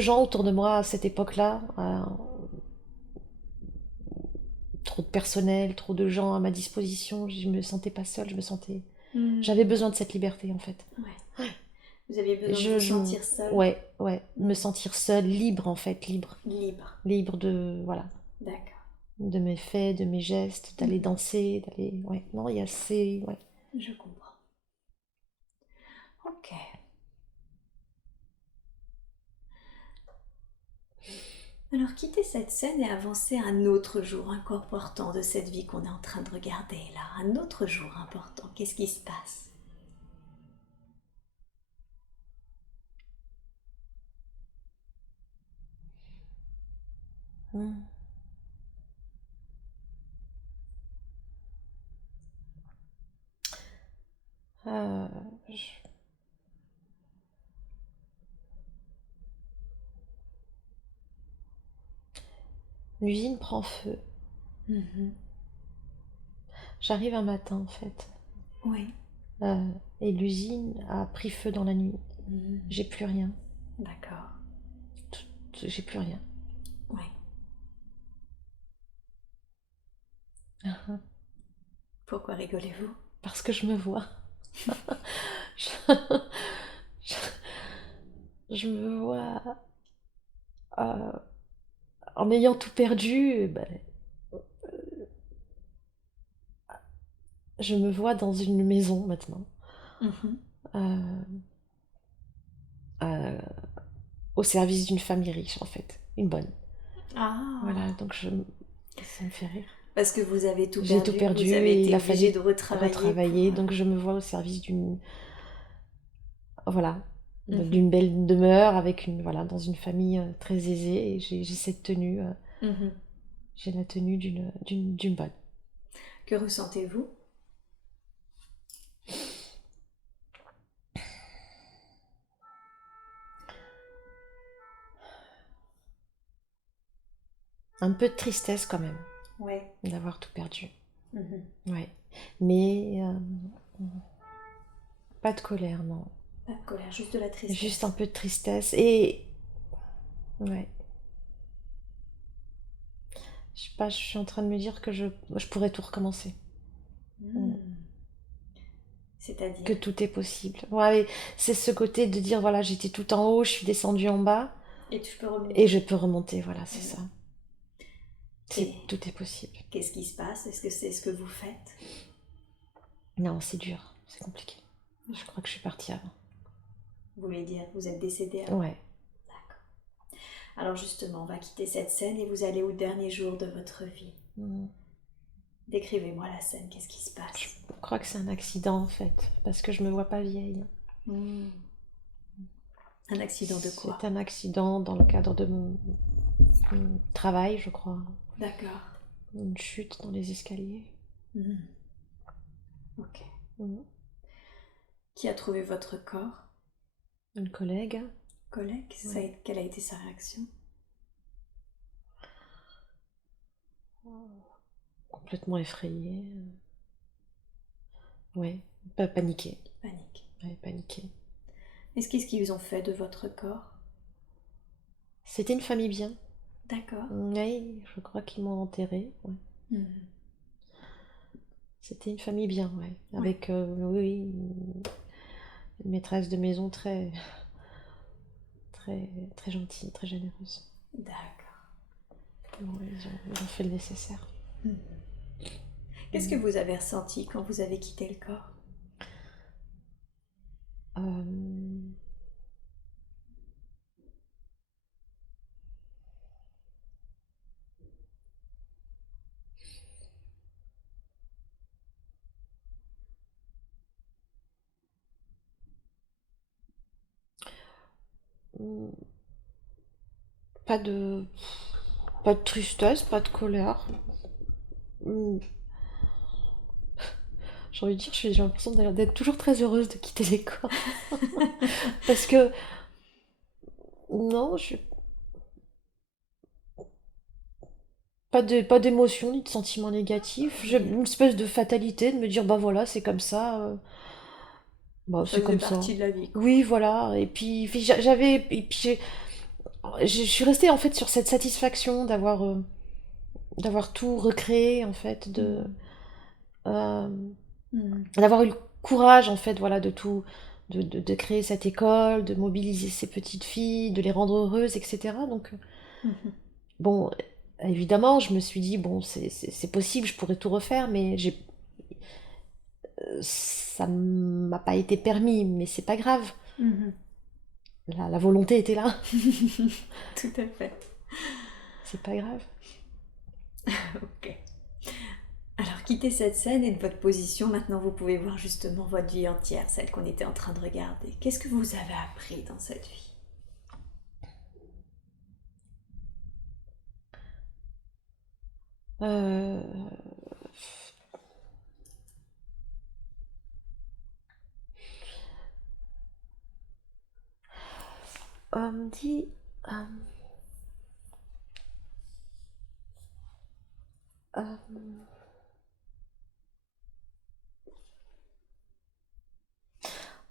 gens autour de moi à cette époque-là, trop de personnel, trop de gens à ma disposition. Je me sentais pas seule, j'avais besoin de cette liberté en fait. Ouais. Vous aviez besoin de vous sentir seule? Ouais, me sentir seule, libre en fait, libre de voilà. D'accord. De mes faits, de mes gestes, d'aller danser, ouais. Non, il y a ouais. Je comprends. Ok. Alors quittez cette scène et avancez à un autre jour encore important de cette vie qu'on est en train de regarder là. Un autre jour important. Qu'est-ce qui se passe? Euh, L'usine prend feu. Mhm. J'arrive un matin en fait. Oui. Euh, et l'usine a pris feu dans la nuit. Mhm. J'ai plus rien. D'accord. J'ai plus rien. Oui. Pourquoi rigolez-vous? Parce que je me vois. Je, je- je me vois euh, en ayant tout perdu. Ben, je me vois dans une maison maintenant. Mhm. euh, euh, Au service d'une famille riche en fait. Une bonne. Ah, Voilà, ça me fait rire. parce que vous avez tout J'ai tout perdu, perdu vous avez et il été a fallu obligé de retravailler pour... retravailler. Donc je me vois au service voilà, Mhm. d'une belle demeure avec voilà, dans une famille très aisée. Et j'ai cette tenue, Mhm. j'ai la tenue d'une bonne. Que ressentez-vous? Un peu de tristesse quand même Oui. d'avoir tout perdu. Mhm. Ouais. Mais pas de colère, non. Pas de colère, juste de la Juste un tristesse. peu de tristesse et ouais. Je sais pas, je suis en train de me dire que je pourrais tout recommencer. Mm. Hmm. Que C'est-à-dire, tout est possible. Ouais, c'est ce côté de dire voilà, j'étais tout en haut, je suis descendue en bas et tu peux et je remonter. peux remonter, voilà, c'est Hmm. ça. Et Tout est possible. qu'est-ce qui se passe? Est-ce que c'est ce que vous faites? Non, c'est dur, c'est compliqué. Je Ouais. crois que je suis partie avant. Vous voulez dire, vous êtes décédé avant. Ouais. D'accord. Alors justement, on va quitter cette scène et vous allez au dernier jour de votre vie. Mm. Décrivez-moi la scène, qu'est-ce qui se Je passe? crois que c'est un accident en fait, parce que je me vois pas vieille. Hmm. Un accident de C'est quoi? un accident dans le cadre de mon travail, je crois. D'accord. Une chute dans les escaliers. Hmm. Ok. Mm. Qui a trouvé votre corps? Une collègue. Collègue? Ouais. Quelle a été sa réaction? Complètement effrayée. Ouais, pas paniquée. Panique. Ouais, paniquée. Est-ce qu'est-ce qu'ils ont fait de votre corps? C'était une famille bien. D'accord. Oui, je crois qu'ils m'ont enterrée. Ouais. Hmm. C'était une famille bien, ouais. Ouais. Avec, oui, une maîtresse de maison très, très gentille, très généreuse. D'accord. Bon, ils ont fait le nécessaire. Hmm. Qu'est-ce que Mm. vous avez ressenti quand vous avez quitté le corps? Euh, mm, pas de, pas de tristesse, pas de colère. Mm. J'ai envie de dire, j'ai l'impression d'être toujours très heureuse de quitter les corps. Parce que, non, pas d'émotion ni de sentiment négatif. J'ai Rien. une espèce de fatalité de me dire, bah voilà, c'est comme ça. Bah, Ça c'est faisait comme ça. partie de la vie, quoi. Oui, voilà. Et puis j'avais. Et puis je suis restée en fait sur cette satisfaction d'avoir tout recréé, en fait, Hmm. euh, Hmm. d'avoir eu le courage, en fait, voilà, de tout. De créer cette école, de mobiliser ces petites filles, de les rendre heureuses, etc. Donc, Mhm. bon, évidemment, je me suis dit, bon, c'est possible, je pourrais tout refaire, mais ça m'a pas été permis, mais c'est pas grave. Mhm. La volonté était là, Tout à fait. c'est pas grave. Ok. Alors, quittez cette scène et de votre position. Maintenant, vous pouvez voir justement votre vie entière, celle qu'on était en train de regarder. Qu'est-ce que vous avez appris dans cette vie? Euh, on me dit, euh,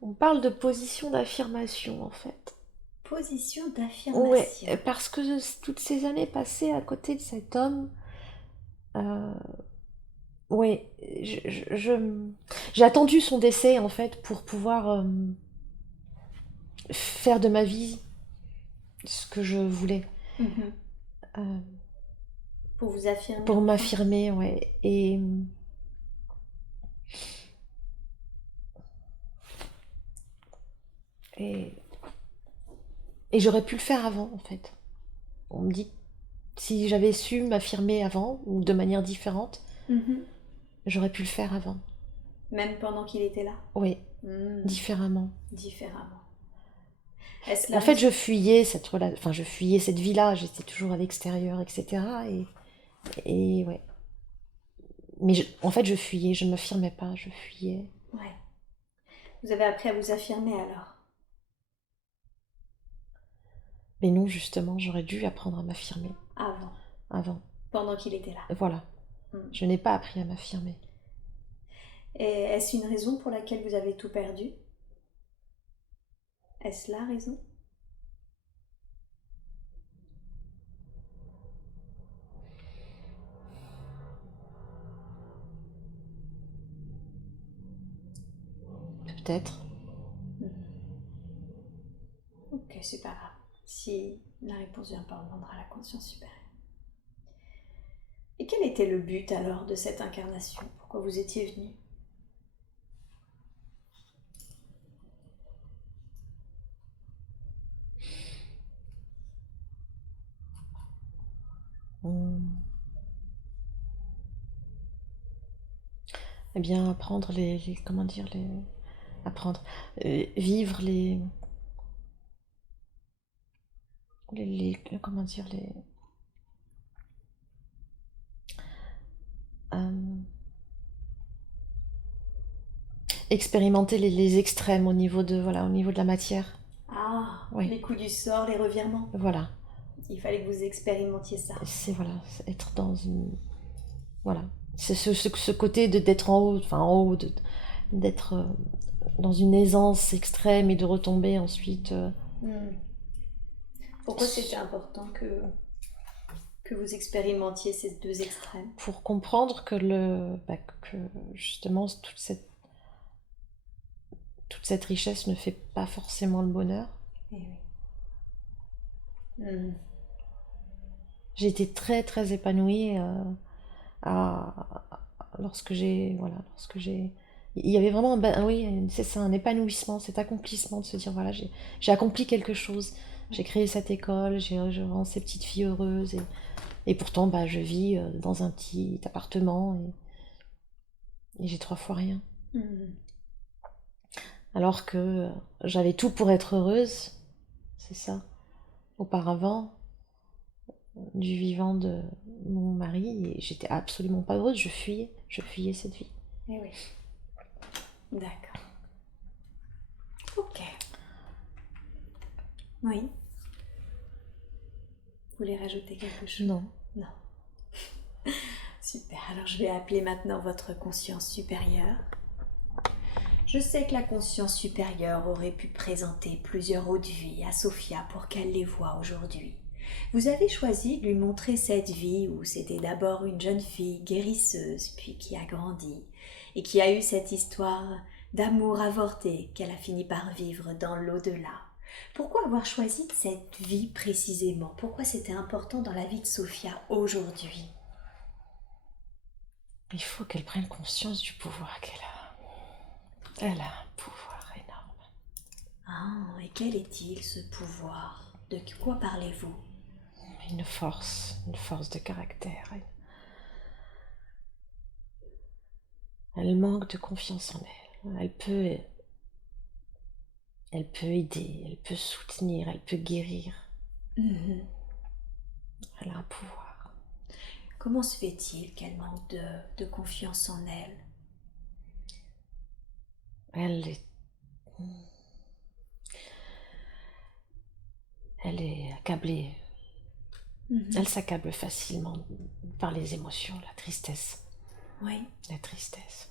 On parle de position d'affirmation en fait. Position Ouais, d'affirmation. parce que toutes ces années passées à côté de cet homme, euh, ouais, j'ai attendu son décès en fait pour pouvoir faire de ma vie ce que je voulais, Mhm. euh, Pour vous affirmer pour enfin. m'affirmer, ouais. Et, et j'aurais pu le faire avant en fait. On me dit, si j'avais su m'affirmer avant ou de manière différente, Mhm. j'aurais pu le faire avant. Même pendant qu'il était là. Oui, Hmm. différemment. Différemment. Est-ce la En fait, raison? je fuyais enfin, je fuyais cette vie-là. J'étais toujours à l'extérieur, etc. Et ouais. Mais en fait, je fuyais. Je ne m'affirmais pas. Je fuyais. Ouais. Vous avez appris à vous affirmer alors? Mais non, justement, j'aurais dû apprendre à m'affirmer Avant. avant. Pendant qu'il était là. Voilà. Hmm. Je n'ai pas appris à m'affirmer. Et est-ce une raison pour laquelle vous avez tout perdu? Est-ce la raison? Peut-être. Hmm. Ok, c'est pas grave. Si la réponse vient pas, on demandera à la conscience supérieure. Et quel était le but alors de cette incarnation? Pourquoi vous étiez venu? Eh bien, apprendre comment dire, apprendre, vivre comment dire, euh, expérimenter les extrêmes au niveau voilà, au niveau de la matière. Ah, Oui, les coups du sort, les revirements. voilà. Il fallait que vous expérimentiez ça. C'est voilà, c'est être dans une, voilà. C'est ce côté d'être en haut, enfin en haut, d'être dans une aisance extrême et de retomber ensuite. Hmm. Pourquoi c'était important que vous expérimentiez ces deux extrêmes? Pour comprendre que justement toute cette richesse ne fait pas forcément le bonheur. Eh oui. Hmm. J'ai été très très épanouie à, lorsque j'ai voilà lorsque j'ai, il y avait vraiment oui, c'est ça, un épanouissement, cet accomplissement de se dire voilà, j'ai accompli quelque chose, j'ai créé cette école, je rends ces petites filles heureuses et pourtant bah je vis dans un petit appartement et j'ai 3 fois rien, Hmm. alors que j'avais tout pour être heureuse, c'est ça, auparavant, du vivant de mon mari, et j'étais absolument pas heureuse, je fuyais cette vie. Eh oui. D'accord. Ok. Oui. Vous voulez rajouter quelque chose? Non. Non. Super. Alors je vais appeler maintenant votre conscience supérieure. Je sais que la conscience supérieure aurait pu présenter plusieurs autres vies à Sophia pour qu'elle les voie aujourd'hui. Vous avez choisi de lui montrer cette vie où c'était d'abord une jeune fille guérisseuse, puis qui a grandi, et qui a eu cette histoire d'amour avorté qu'elle a fini par vivre dans l'au-delà. Pourquoi avoir choisi cette vie précisément? Pourquoi c'était important dans la vie de Sophia aujourd'hui? Il faut qu'elle prenne conscience du pouvoir qu'elle a. Elle a un pouvoir énorme. Ah, et quel est-il ce pouvoir? De quoi parlez-vous? Une force de caractère. Elle manque de confiance en elle. Elle peut aider, elle peut soutenir, elle peut guérir. Mhm. Elle a un pouvoir. Comment se fait-il qu'elle manque de confiance en elle? Elle est, elle est accablée Elle s'accable facilement par les émotions, la tristesse. Oui. La tristesse.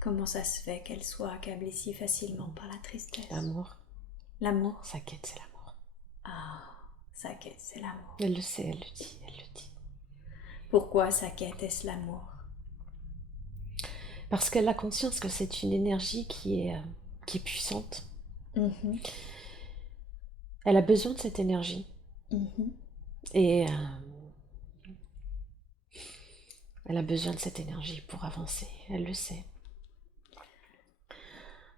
Comment ça se fait qu'elle soit accablée si facilement par la tristesse? L'amour. L'amour? Sa quête, c'est l'amour. Ah, sa quête, c'est l'amour. Elle le sait, elle le dit, elle le dit. Pourquoi sa quête est-ce l'amour? Parce qu'elle a conscience que c'est une énergie qui est puissante. Elle a besoin de cette énergie. Et elle a besoin de cette énergie pour avancer. Elle le sait.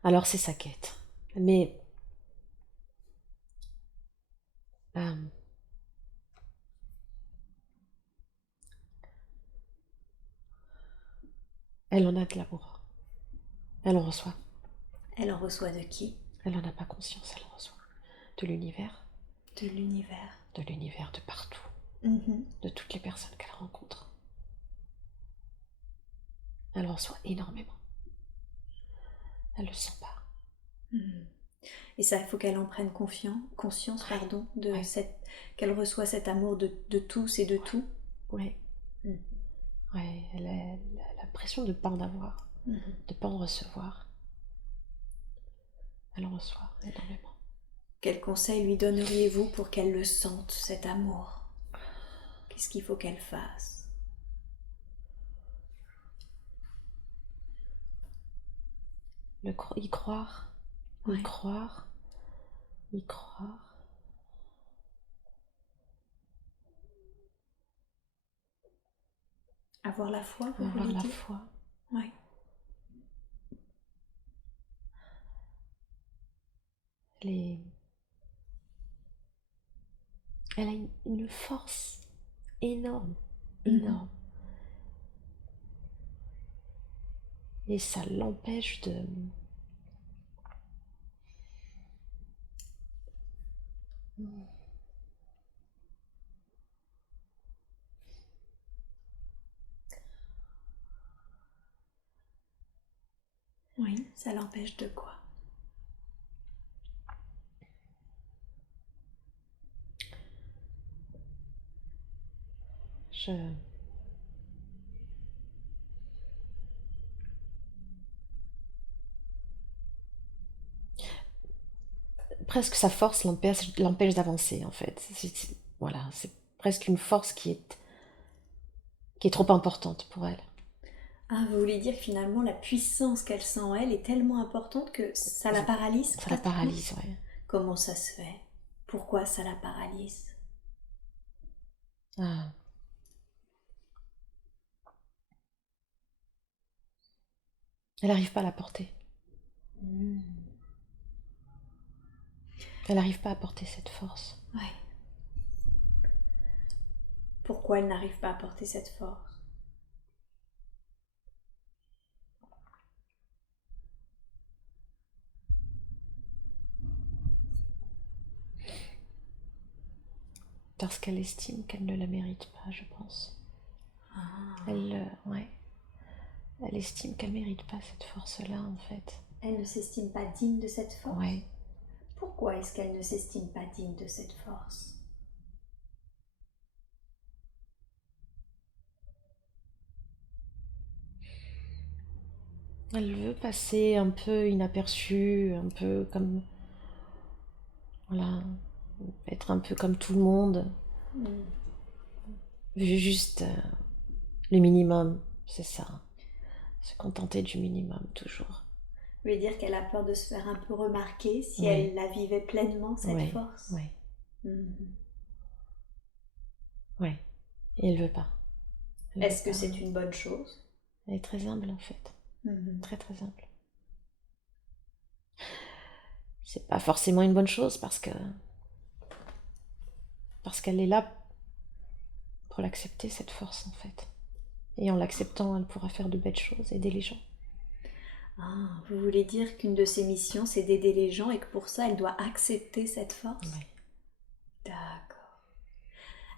Alors c'est sa quête. Mais elle en a de l'amour. Elle en reçoit. Elle en reçoit de qui? Elle n'en a pas conscience, elle en reçoit. De l'univers. De l'univers. De l'univers, de partout. De toutes les personnes qu'elle rencontre. Elle reçoit énormément. Elle ne le sent pas. Et ça, il faut qu'elle en prenne conscience, qu'elle reçoit cet amour de tous et de tout. Oui. Ouais, elle a l'impression de ne pas en avoir, de ne pas en recevoir. Elle en reçoit énormément. Quel conseil lui donneriez-vous pour qu'elle le sente, cet amour? Qu'est-ce qu'il faut qu'elle fasse? Y croire. Y croire. Y croire. Avoir la foi, vous Avoir voulez la dire? foi. Oui. Elle a une force énorme, énorme. Et ça l'empêche de... Oui, ça l'empêche de quoi? Presque sa force l'empêche d'avancer, en fait. Voilà, c'est presque une force qui est trop importante pour elle. Ah, vous voulez dire que finalement la puissance qu'elle sent en elle est tellement importante que ça la paralyse? Ça la paralyse, ouais. Comment ça se fait? Pourquoi ça la paralyse? Ah. Elle n'arrive pas à la porter. Elle n'arrive pas à porter cette force. Ouais. Pourquoi elle n'arrive pas à porter cette force? Parce qu'elle estime qu'elle ne la mérite pas, je pense. Elle estime qu'elle ne mérite pas cette force-là, en fait. Elle ne s'estime pas digne de cette force? Ouais. Pourquoi est-ce qu'elle ne s'estime pas digne de cette force? Elle veut passer un peu inaperçue, un peu comme... Voilà, être un peu comme tout le monde. Juste le minimum, c'est ça. Se contenter du minimum, toujours. Vous voulez dire qu'elle a peur de se faire un peu remarquer si elle la vivait pleinement, cette force? Oui. Oui. Et elle veut pas. Est-ce que c'est une bonne chose? Elle est très humble, en fait. Très, très humble. C'est pas forcément une bonne chose parce qu'elle est là pour l'accepter, cette force, en fait. Et en l'acceptant, elle pourra faire de belles choses, aider les gens. Ah, vous voulez dire qu'une de ses missions, c'est d'aider les gens et que pour ça, elle doit accepter cette force? Oui. D'accord.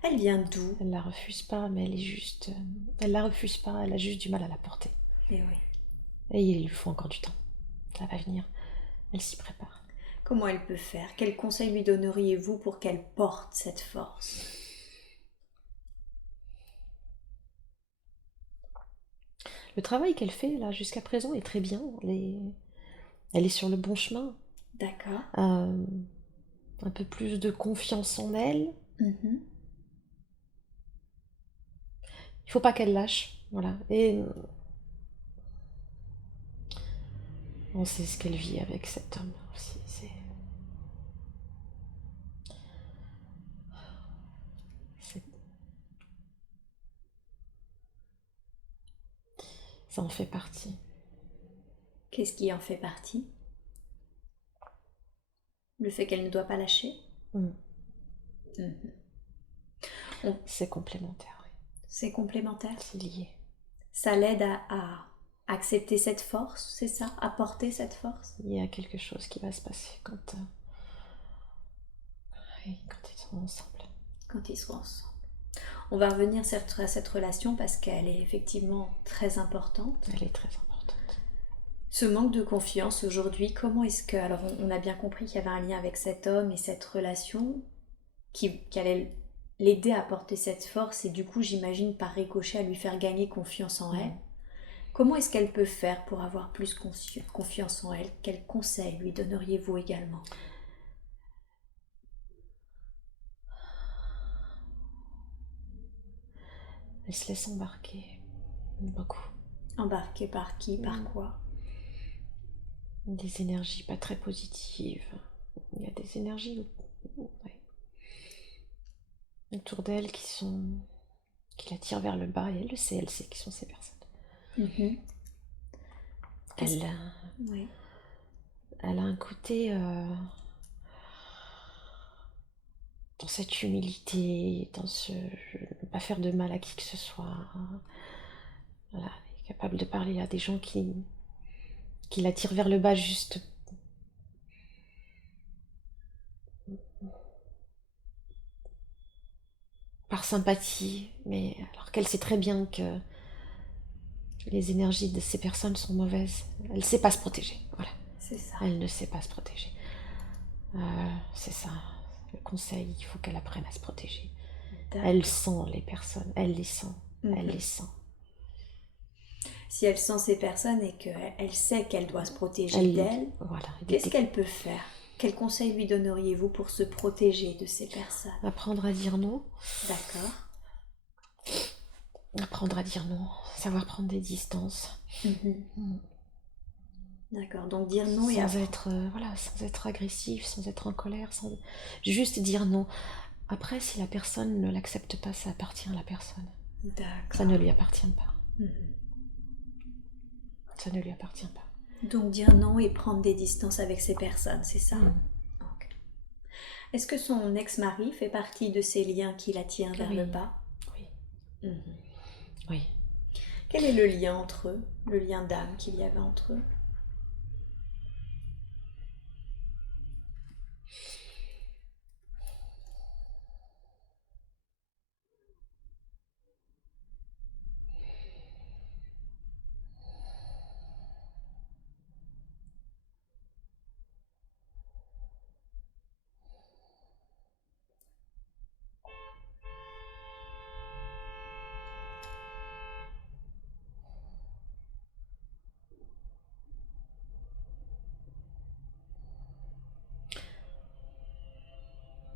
Elle vient d'où? Elle la refuse pas, mais elle est juste... elle la refuse pas, elle a juste du mal à la porter. Et oui. Et il lui faut encore du temps. Ça va venir. Elle s'y prépare. Comment elle peut faire? Quel conseil lui donneriez-vous pour qu'elle porte cette force? Le travail qu'elle fait là jusqu'à présent est très bien. Elle est sur le bon chemin. D'accord. Un peu plus de confiance en elle. Mhm. Il faut pas qu'elle lâche. Voilà. Et on sait ce qu'elle vit avec cet homme aussi. C'est- Ça en fait partie. Qu'est-ce qui en fait partie? Le fait qu'elle ne doit pas lâcher? Mm. Mhm. On- C'est complémentaire, oui. C'est complémentaire. C'est lié. Ça l'aide à accepter cette force, c'est ça? À porter cette force? Il y a quelque chose qui va se passer oui, quand ils sont ensemble. Quand ils seront ensemble. On va revenir à cette relation parce qu'elle est effectivement très importante. Elle est très importante. Ce manque de confiance aujourd'hui, comment est-ce que... Alors on a bien compris qu'il y avait un lien avec cet homme et cette relation qui allait l'aider à porter cette force et du coup j'imagine par ricochet à lui faire gagner confiance en elle. Comment est-ce qu'elle peut faire pour avoir plus confiance en elle? Quels conseils lui donneriez-vous également? Elle se laisse embarquer. Beaucoup. Embarquée par qui? Par quoi? Des énergies pas très positives. Il y a des énergies ouais, autour d'elle qui l'attirent vers le bas et elle sait qui sont ces personnes. Mhm. Elle, Oui. elle a un côté dans cette humilité, dans ce ne pas faire de mal à qui que ce soit. Voilà, elle est capable de parler à des gens qui l'attirent vers le bas juste par sympathie, mais alors qu'elle sait très bien que les énergies de ces personnes sont mauvaises. Elle ne sait pas se protéger. Voilà. C'est ça. Elle ne sait pas se protéger. C'est ça. Le conseil, il faut qu'elle apprenne à se protéger. Elle sent les personnes. Elle les sent. Elle les sent. Si elle sent ces personnes et qu'elle sait qu'elle doit se protéger d'elles, voilà, qu'est-ce qu'elle peut faire? Quel conseil lui donneriez-vous pour se protéger de ces personnes? Apprendre à dire non. D'accord. Apprendre à dire non. Savoir prendre des distances. D'accord, donc dire non sans être sans être agressif, sans être en colère, sans juste dire non. Après, si la personne ne l'accepte pas, ça appartient à la personne. D'accord. Ça ne lui appartient pas. Ça ne lui appartient pas. Donc dire non et prendre des distances avec ces personnes, c'est ça? Okay. Est-ce que son ex-mari fait partie de ces liens qui l'attirent vers le bas? Oui. Oui. Quel est le lien entre eux, le lien d'âme qu'il y avait entre eux?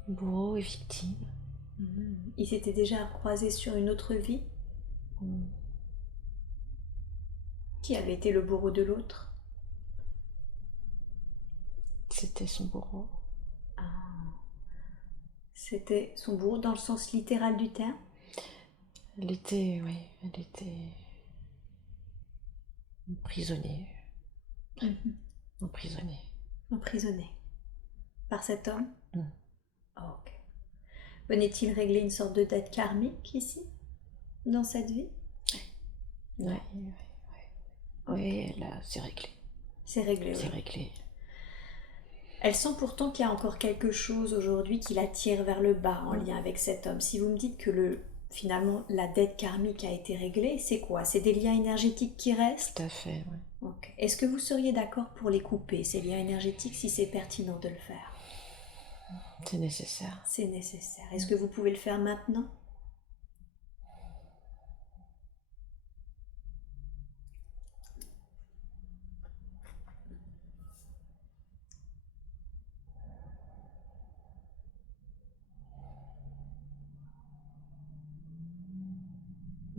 Bourreau et victime. Ils s'étaient déjà croisés sur une autre vie? Qui avait été le bourreau de l'autre? C'était son bourreau. Ah. C'était son bourreau dans le sens littéral du terme? Elle était emprisonnée. Emprisonné. Par cet homme? Ok. Venait-il régler une sorte de dette karmique ici? Dans cette vie? Oui, c'est réglé. C'est réglé. C'est réglé. Elle sent pourtant qu'il y a encore quelque chose aujourd'hui qui la tire vers le bas en lien avec cet homme. Si vous me dites que finalement la dette karmique a été réglée, c'est quoi? C'est des liens énergétiques qui restent? Tout à fait, oui. Okay. Est-ce que vous seriez d'accord pour les couper, ces liens énergétiques, si c'est pertinent de le faire? C'est nécessaire. C'est nécessaire. Est-ce que vous pouvez le faire maintenant?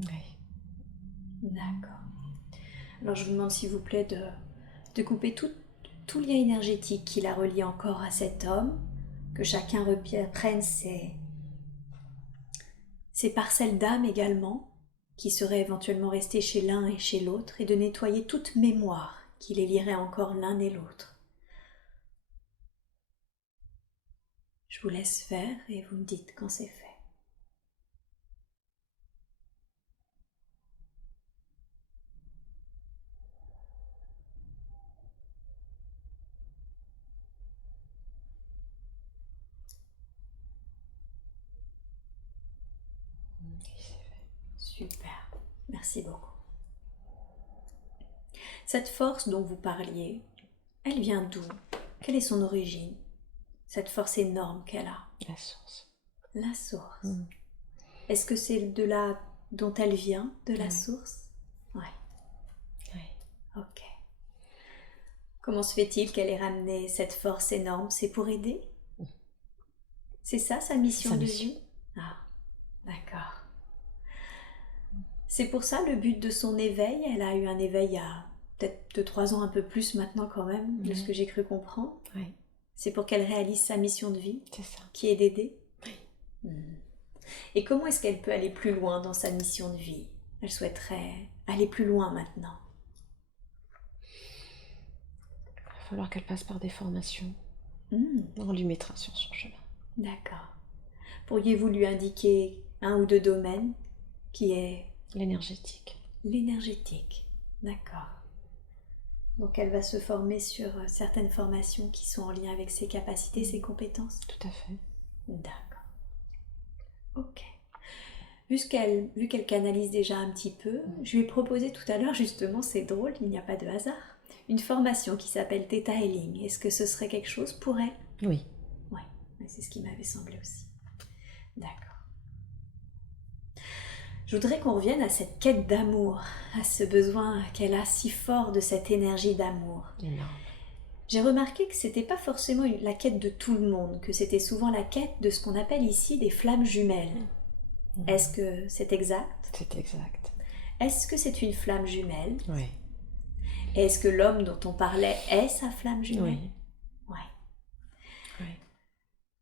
Oui. D'accord. Alors je vous demande s'il vous plaît de couper tout lien énergétique qui la relie encore à cet homme, que chacun reprenne ses parcelles d'âme également, qui seraient éventuellement restées chez l'un et chez l'autre, et de nettoyer toute mémoire qui les lierait encore l'un et l'autre. Je vous laisse faire et vous me dites quand c'est fait. Super, merci beaucoup. Cette force dont vous parliez, elle vient d'où? Quelle est son origine? Cette force énorme qu'elle a? La source. La source. Est-ce que c'est de là dont elle vient, de la source? Oui. Ok. Comment se fait-il qu'elle ait ramené cette force énorme? C'est pour aider? C'est ça sa mission de vie? Ah, d'accord. C'est pour ça le but de son éveil? Elle a eu un éveil à peut-être 2-3 ans, un peu plus maintenant quand même, de ce que j'ai cru comprendre. Oui. C'est pour qu'elle réalise sa mission de vie, C'est ça. qui est d'aider. Oui. Et comment est-ce qu'elle peut aller plus loin dans sa mission de vie? Elle souhaiterait aller plus loin maintenant. Il va falloir qu'elle passe par des formations. On lui mettra sur son chemin. D'accord. Pourriez-vous lui indiquer 1 ou 2 domaines qui est L'énergétique. l'énergétique? D'accord. Donc elle va se former sur certaines formations qui sont en lien avec ses capacités, ses compétences? Tout à fait. D'accord. Ok. Vu qu'elle canalise déjà un petit peu, je lui ai proposé tout à l'heure, justement, c'est drôle, il n'y a pas de hasard, une formation qui s'appelle Theta Healing. Est-ce que ce serait quelque chose pour elle? Oui. Oui, c'est ce qui m'avait semblé aussi. D'accord. Je voudrais qu'on revienne à cette quête d'amour, à ce besoin qu'elle a si fort de cette énergie d'amour. Énorme. J'ai remarqué que c'était pas forcément la quête de tout le monde, que c'était souvent la quête de ce qu'on appelle ici des flammes jumelles. Est-ce que c'est exact? C'est exact. Est-ce que c'est une flamme jumelle? Oui. Et est-ce que l'homme dont on parlait est sa flamme jumelle? Oui. Oui.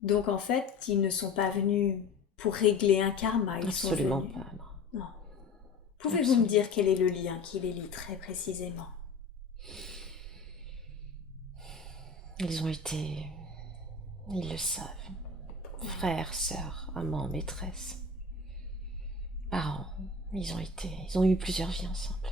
Donc en fait, ils ne sont pas venus pour régler un karma. Ils Absolument sont venus... pas. Non. Pouvez-vous me dire quel est le lien qui les lie très précisément? Ils ont été, ils le savent, frères, sœurs, amants, maîtresses, parents. Ils ont eu plusieurs vies ensemble.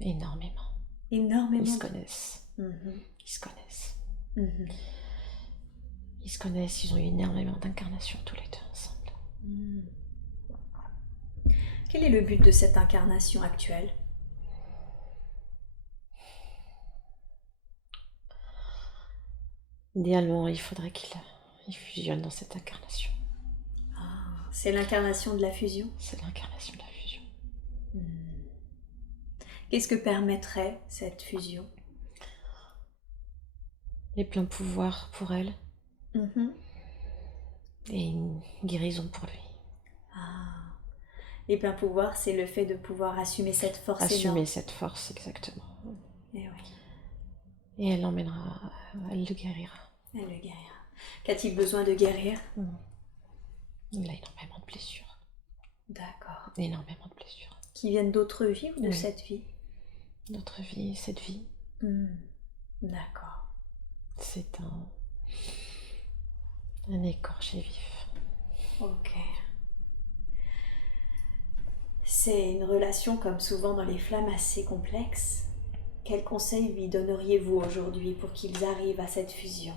Énormément. Énormément. Ils se connaissent. Ils se connaissent. Ils se connaissent, ils ont eu énormément d'incarnations tous les deux ensemble. Quel est le but de cette incarnation actuelle? Idéalement, il faudrait qu'ils fusionnent dans cette incarnation. Ah, c'est l'incarnation de la fusion? C'est l'incarnation de la fusion. Qu'est-ce que permettrait cette fusion? Les pleins pouvoirs pour elle. Et une guérison pour lui. Ah, les pleins pouvoirs, c'est le fait de pouvoir assumer cette force énorme. Assumer cette force, exactement. Et oui. Et elle l'emmènera, elle le guérira. Elle le guérira. Qu'a-t-il besoin de guérir? Il a énormément de blessures. D'accord. Énormément de blessures. Qui viennent d'autres vies ou de cette vie? Notre vie, cette vie. D'accord. C'est un écorché vif. Ok. C'est une relation, comme souvent dans les flammes, assez complexe. Quel conseil lui donneriez-vous aujourd'hui pour qu'ils arrivent à cette fusion?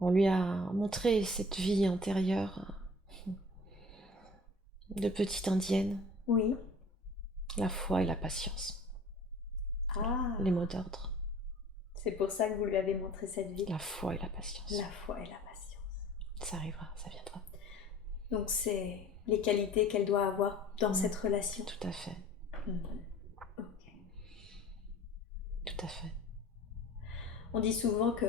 On lui a montré cette vie intérieure de petite indienne. Oui. La foi et la patience. Ah. Les mots d'ordre. C'est pour ça que vous lui avez montré cette vie? La foi et la patience. La foi et la patience. Ça arrivera, ça viendra. Donc c'est les qualités qu'elle doit avoir dans cette relation? Tout à fait. Ok. Tout à fait. On dit souvent que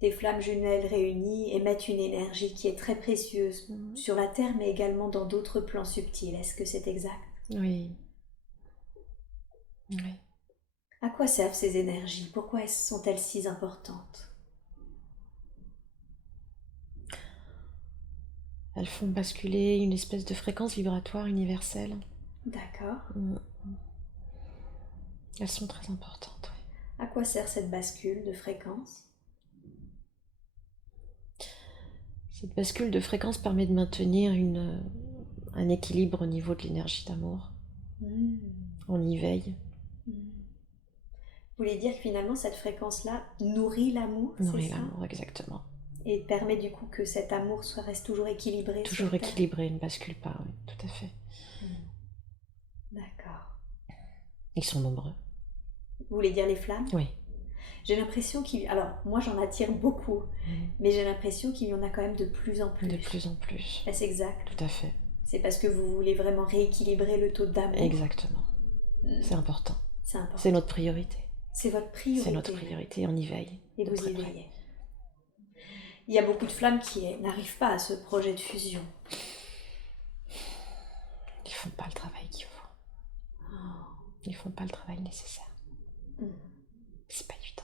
des flammes jumelles réunies émettent une énergie qui est très précieuse sur la Terre, mais également dans d'autres plans subtils. Est-ce que c'est exact? Oui. Oui. À quoi servent ces énergies? Pourquoi sont-elles si importantes? Elles font basculer une espèce de fréquence vibratoire universelle. D'accord. Elles sont très importantes. Oui. À quoi sert cette bascule de fréquence? Cette bascule de fréquence permet de maintenir un équilibre au niveau de l'énergie d'amour. On y veille. Vous voulez dire que finalement cette fréquence-là nourrit l'amour, c'est ça? Nourrit l'amour, exactement. Et permet du coup que cet amour reste toujours équilibré. Toujours équilibré, ne bascule pas, oui, tout à fait. D'accord. Ils sont nombreux. Vous voulez dire les flammes? Oui. J'ai l'impression alors moi j'en attire beaucoup, mais j'ai l'impression qu'il y en a quand même de plus en plus. De plus en plus. Est-ce exact? Tout à fait. C'est parce que vous voulez vraiment rééquilibrer le taux d'amour? Exactement. C'est important. C'est important. C'est notre priorité. C'est votre priorité? C'est notre priorité, on y veille. Et vous y veillez. Il y a beaucoup de flammes qui n'arrivent pas à ce projet de fusion. Ils font pas le travail qu'il faut. Ils font pas le travail nécessaire. C'est pas évident.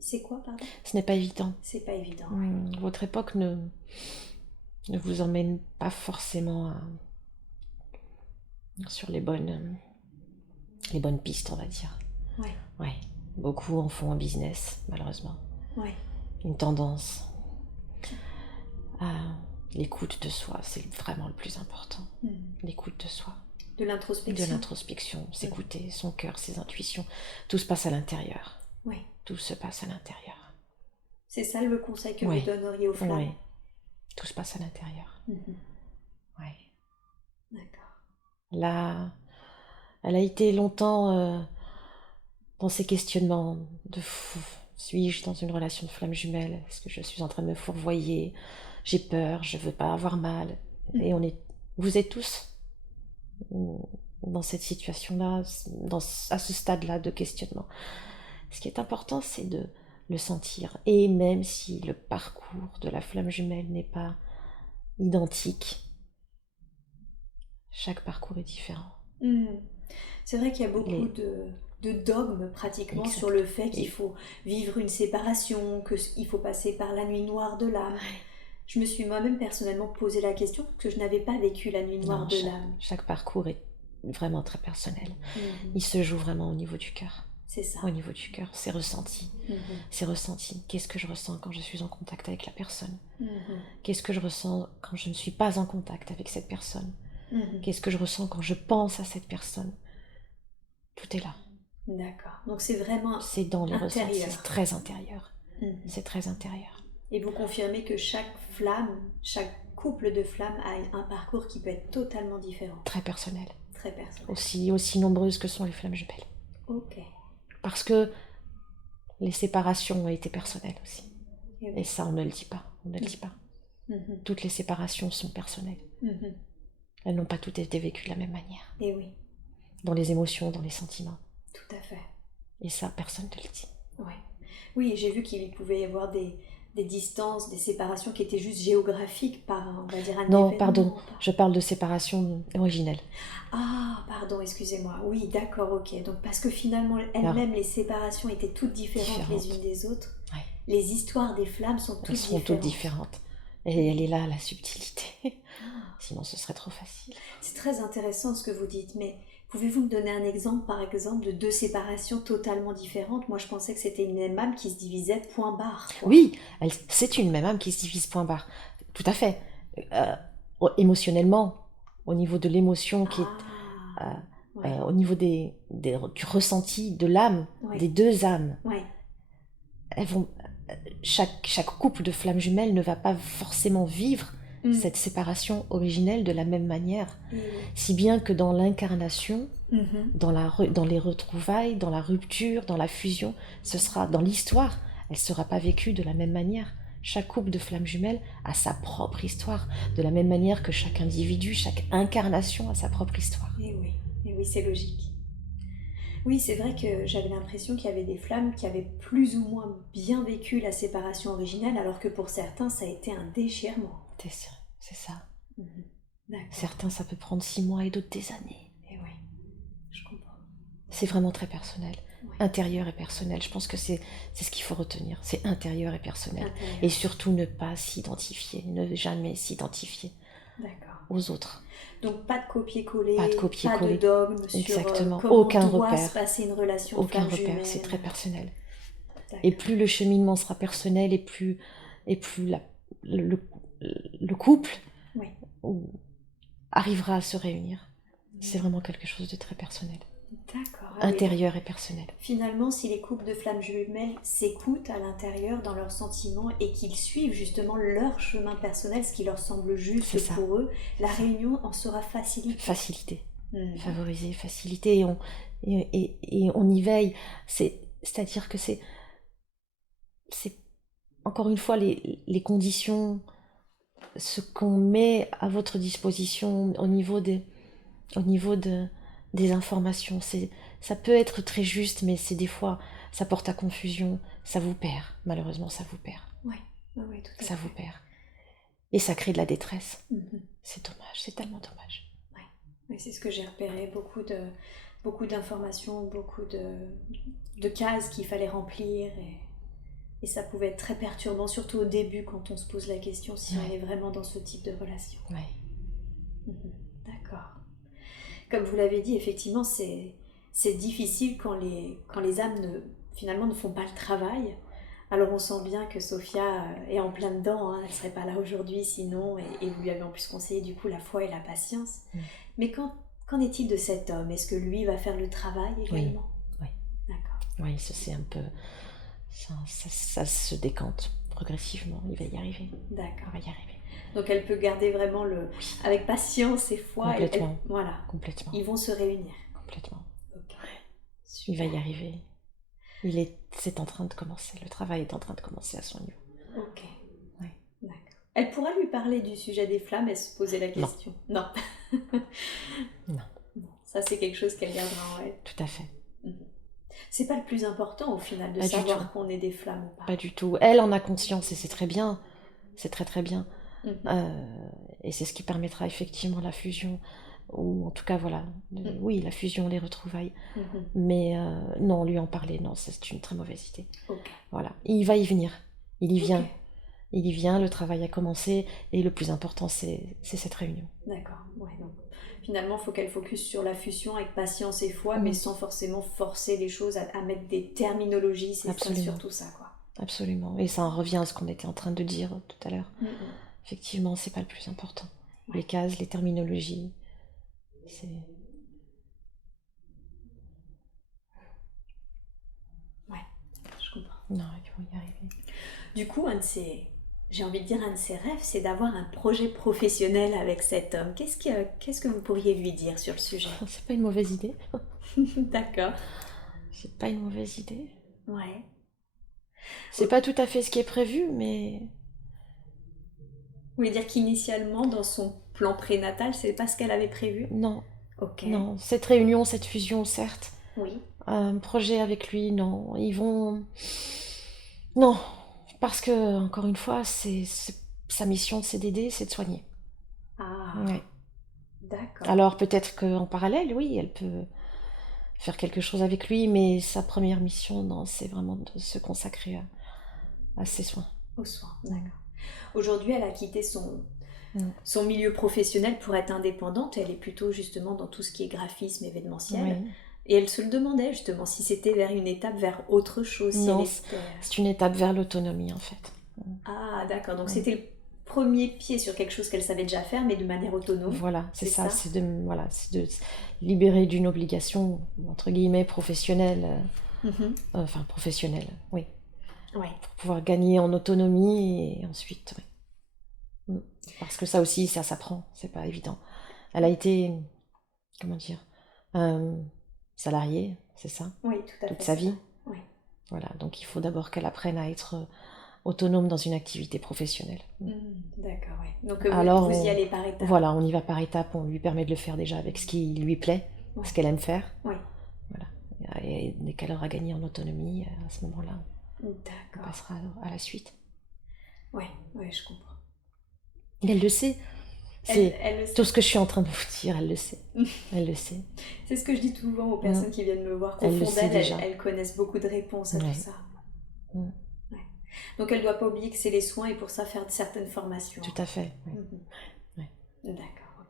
C'est quoi, pardon? Ce n'est pas évident. C'est pas évident. Votre époque ne vous emmène pas forcément sur les bonnes pistes, on va dire. Ouais. Beaucoup en font un business, malheureusement. Une tendance à l'écoute de soi, c'est vraiment le plus important. L'écoute de soi. De l'introspection. De l'introspection, s'écouter, son cœur, ses intuitions. Tout se passe à l'intérieur. Tout se passe à l'intérieur. C'est ça le conseil que vous donneriez aux flammes? Oui. Tout se passe à l'intérieur. Oui. D'accord. Là, elle a été longtemps dans ces questionnements de suis-je dans une relation de flamme jumelle? Est-ce que je suis en train de me fourvoyer? J'ai peur, je veux pas avoir mal. Et vous êtes tous dans cette situation-là, à ce stade-là de questionnement. Ce qui est important, c'est de le sentir. Et même si le parcours de la flamme jumelle n'est pas identique, chaque parcours est différent. C'est vrai qu'il y a beaucoup de dogmes pratiquement sur le fait qu'il faut vivre une séparation, qu'il faut passer par la nuit noire de l'âme. Je me suis moi-même personnellement posé la question parce que je n'avais pas vécu la nuit noire de l'âme. Chaque parcours est vraiment très personnel. Il se joue vraiment au niveau du cœur. C'est ça. Au niveau du cœur, c'est ressenti. C'est ressenti. Qu'est-ce que je ressens quand je suis en contact avec la personne? Qu'est-ce que je ressens quand je ne suis pas en contact avec cette personne? Qu'est-ce que je ressens quand je pense à cette personne? Tout est là. D'accord. Donc c'est vraiment c'est dans les intérieur. ressentis, c'est très intérieur. C'est très intérieur. Et vous confirmez que chaque flamme, chaque couple de flammes a un parcours qui peut être totalement différent. Très personnel. Très personnel. Aussi nombreuses que sont les flammes jumelles. Ok. Parce que les séparations ont été personnelles aussi. Et ça, on ne le dit pas. On ne le dit pas. Toutes les séparations sont personnelles. Elles n'ont pas toutes été vécues de la même manière. Et oui. Dans les émotions, dans les sentiments. Tout à fait. Et ça, personne ne le dit. Ouais. Oui, j'ai vu qu'il pouvait y avoir des distances, des séparations qui étaient juste géographiques par, on va dire, un événement. Non, pardon, je parle de séparation originelle. Ah, pardon, excusez-moi. Oui, d'accord, ok. Donc parce que finalement, elles-mêmes, les séparations étaient toutes différentes les unes des autres. Ouais. Les histoires des flammes sont toutes différentes. Toutes différentes. Et elle est là, la subtilité. Sinon, ce serait trop facile. C'est très intéressant ce que vous dites, mais pouvez-vous me donner un exemple, par exemple, de deux séparations totalement différentes? Moi, je pensais que c'était une même âme qui se divisait point barre. Oui, c'est une même âme qui se divise point barre. Tout à fait. Émotionnellement, au niveau de l'émotion qui est... au niveau du ressenti de l'âme, des deux âmes, elles vont... Chaque couple de flammes jumelles ne va pas forcément vivre cette séparation originelle de la même manière. Si bien que dans l'incarnation, dans les retrouvailles, dans la rupture, dans la fusion, ce sera dans l'histoire, elle ne sera pas vécue de la même manière. Chaque couple de flammes jumelles a sa propre histoire, de la même manière que chaque individu, chaque incarnation a sa propre histoire. Et oui, c'est logique. Oui, c'est vrai que j'avais l'impression qu'il y avait des flammes qui avaient plus ou moins bien vécu la séparation originelle, alors que pour certains, ça a été un déchirement. C'est ça. Mhm. D'accord. Certains, ça peut prendre 6 mois et d'autres des années. Et ouais, je comprends. C'est vraiment très personnel. Ouais. Intérieur et personnel. Je pense que c'est ce qu'il faut retenir. C'est intérieur et personnel. Intérieur. Et surtout, ne pas s'identifier. Ne jamais s'identifier D'accord. aux autres. Donc pas de copier-coller, Pas de pas copier-coller. de dogme sur Exactement. comment Aucun doit repère. se passer une relation Aucun femme repère. jumelle. C'est très personnel. D'accord. Et plus le cheminement sera personnel et plus le couple Oui. arrivera à se réunir. C'est vraiment quelque chose de très personnel. D'accord. Ah oui. Intérieur et personnel. Finalement, si les couples de flammes jumelles s'écoutent à l'intérieur dans leurs sentiments et qu'ils suivent justement leur chemin personnel, ce qui leur semble juste C'est ça. pour eux, la réunion en sera facilitée. Facilité. Mhm. Favoriser, faciliter, et on y veille. C'est-à-dire que c'est encore une fois les conditions, ce qu'on met à votre disposition au niveau des informations. Ça peut être très juste, mais c'est des fois, ça porte à confusion, ça vous perd, malheureusement, ça vous perd. Oui, oui, tout à fait. Ça vous perd. Et ça crée de la détresse. Mhm. C'est dommage, c'est tellement dommage. Oui, c'est ce que j'ai repéré, beaucoup d'informations, beaucoup de cases qu'il fallait remplir et ça pouvait être très perturbant, surtout au début quand on se pose la question si on est vraiment dans ce type de relation. Oui. D'accord. Comme vous l'avez dit, effectivement, c'est difficile quand les âmes finalement ne font pas le travail. Alors on sent bien que Sophia est en plein dedans, hein, elle ne serait pas là aujourd'hui sinon, et vous lui avez en plus conseillé du coup la foi et la patience. Mais qu'en est-il de cet homme? Est-ce que lui va faire le travail également? Oui. D'accord. Oui, ça c'est un peu... Ça se décante progressivement, il va y arriver. D'accord. Il va y arriver. Donc elle peut garder vraiment avec patience et foi. Complètement. Voilà. Complètement. Ils vont se réunir. Complètement. Okay. Il va y arriver. C'est en train de commencer. Le travail est en train de commencer à son niveau. Ok. Oui. D'accord. Elle pourra lui parler du sujet des flammes et se poser la question. Non. Non. Non. Ça c'est quelque chose qu'elle gardera en elle. Tout à fait. C'est pas le plus important au final de pas savoir qu'on est des flammes ou pas. Pas du tout. Elle en a conscience et c'est très bien. C'est très très bien. Et c'est ce qui permettra effectivement la fusion. Ou en tout cas, voilà. Oui, la fusion, les retrouvailles. Mais non, lui en parler, non, c'est une très mauvaise idée. Okay. Voilà. Il va y venir. Il y vient. Okay. Il y vient, le travail a commencé. Et le plus important, c'est cette réunion. D'accord. Ouais, donc finalement, il faut qu'elle focus sur la fusion avec patience et foi, mais sans forcément forcer les choses à mettre des terminologies. C'est surtout ça, quoi. Absolument. Et ça en revient à ce qu'on était en train de dire tout à l'heure. Effectivement, c'est pas le plus important. Les cases, les terminologies, c'est... Ouais, je comprends. Non, il faut y arriver. Du coup, j'ai envie de dire un de ses rêves, c'est d'avoir un projet professionnel avec cet homme. Qu'est-ce que vous pourriez lui dire sur le sujet? C'est pas une mauvaise idée. D'accord. C'est pas une mauvaise idée. Ouais. C'est pas tout à fait ce qui est prévu, mais... Vous voulez dire qu'initialement, dans son plan prénatal, c'est pas ce qu'elle avait prévu? Non. Ok. Non, cette réunion, cette fusion, certes. Oui. Un projet avec lui, non. Ils vont... Non. Parce que, encore une fois, sa mission de CDD, c'est de soigner. Ah. Ouais. D'accord. Alors, peut-être qu'en parallèle, oui, elle peut faire quelque chose avec lui, mais sa première mission, non, c'est vraiment de se consacrer à ses soins. Aux soins, d'accord. Aujourd'hui, elle a quitté son milieu professionnel pour être indépendante. Elle est plutôt justement dans tout ce qui est graphisme événementiel. Oui. Et elle se le demandait justement si c'était une étape vers autre chose. Non, c'est une étape vers l'autonomie en fait. Ah d'accord, donc c'était le premier pied sur quelque chose qu'elle savait déjà faire, mais de manière autonome. Voilà, c'est ça. C'est de libérer d'une obligation, entre guillemets, professionnelle. Enfin, professionnelle, oui. Ouais. Pour pouvoir gagner en autonomie et ensuite, oui. Parce que ça aussi, ça s'apprend, c'est pas évident. Elle a été, comment dire, salariée, c'est ça? Oui, tout à fait. Toute sa vie. Oui. Voilà, donc il faut d'abord qu'elle apprenne à être autonome dans une activité professionnelle. D'accord, oui. Donc alors, vous y allez par étapes. Voilà, on y va par étapes, on lui permet de le faire déjà avec ce qui lui plaît, ce qu'elle aime faire. Oui. Voilà. Et dès qu'elle aura gagné en autonomie, à ce moment-là, on D'accord. passera à la suite. Ouais, je comprends. Et elle le sait. Elle le sait. Tout ce que je suis en train de vous dire, elle le sait. Elle le sait. C'est ce que je dis souvent aux personnes qui viennent me voir, qu'au Elle le fond sait d'elles, déjà. elles connaissent beaucoup de réponses à Ouais. tout ça. Mm. Ouais. Donc elle ne doit pas oublier que c'est les soins et pour ça faire certaines formations. Tout à fait. Ouais. Ouais. D'accord,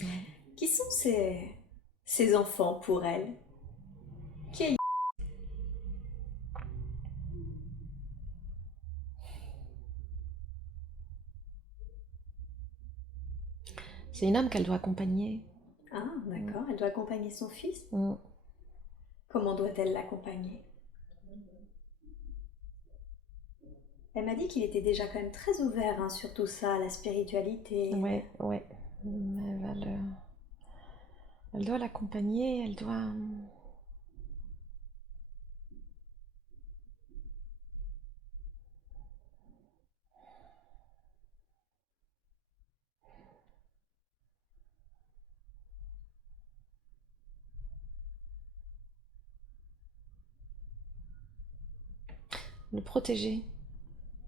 ok. Qui sont ces enfants pour elle? Qui est C'est une âme qu'elle doit accompagner. Ah, d'accord. Elle doit accompagner son fils. Mm. Comment doit-elle l'accompagner? Elle m'a dit qu'il était déjà quand même très ouvert sur tout ça, la spiritualité. Ouais. Elle doit l'accompagner, elle doit... le protéger.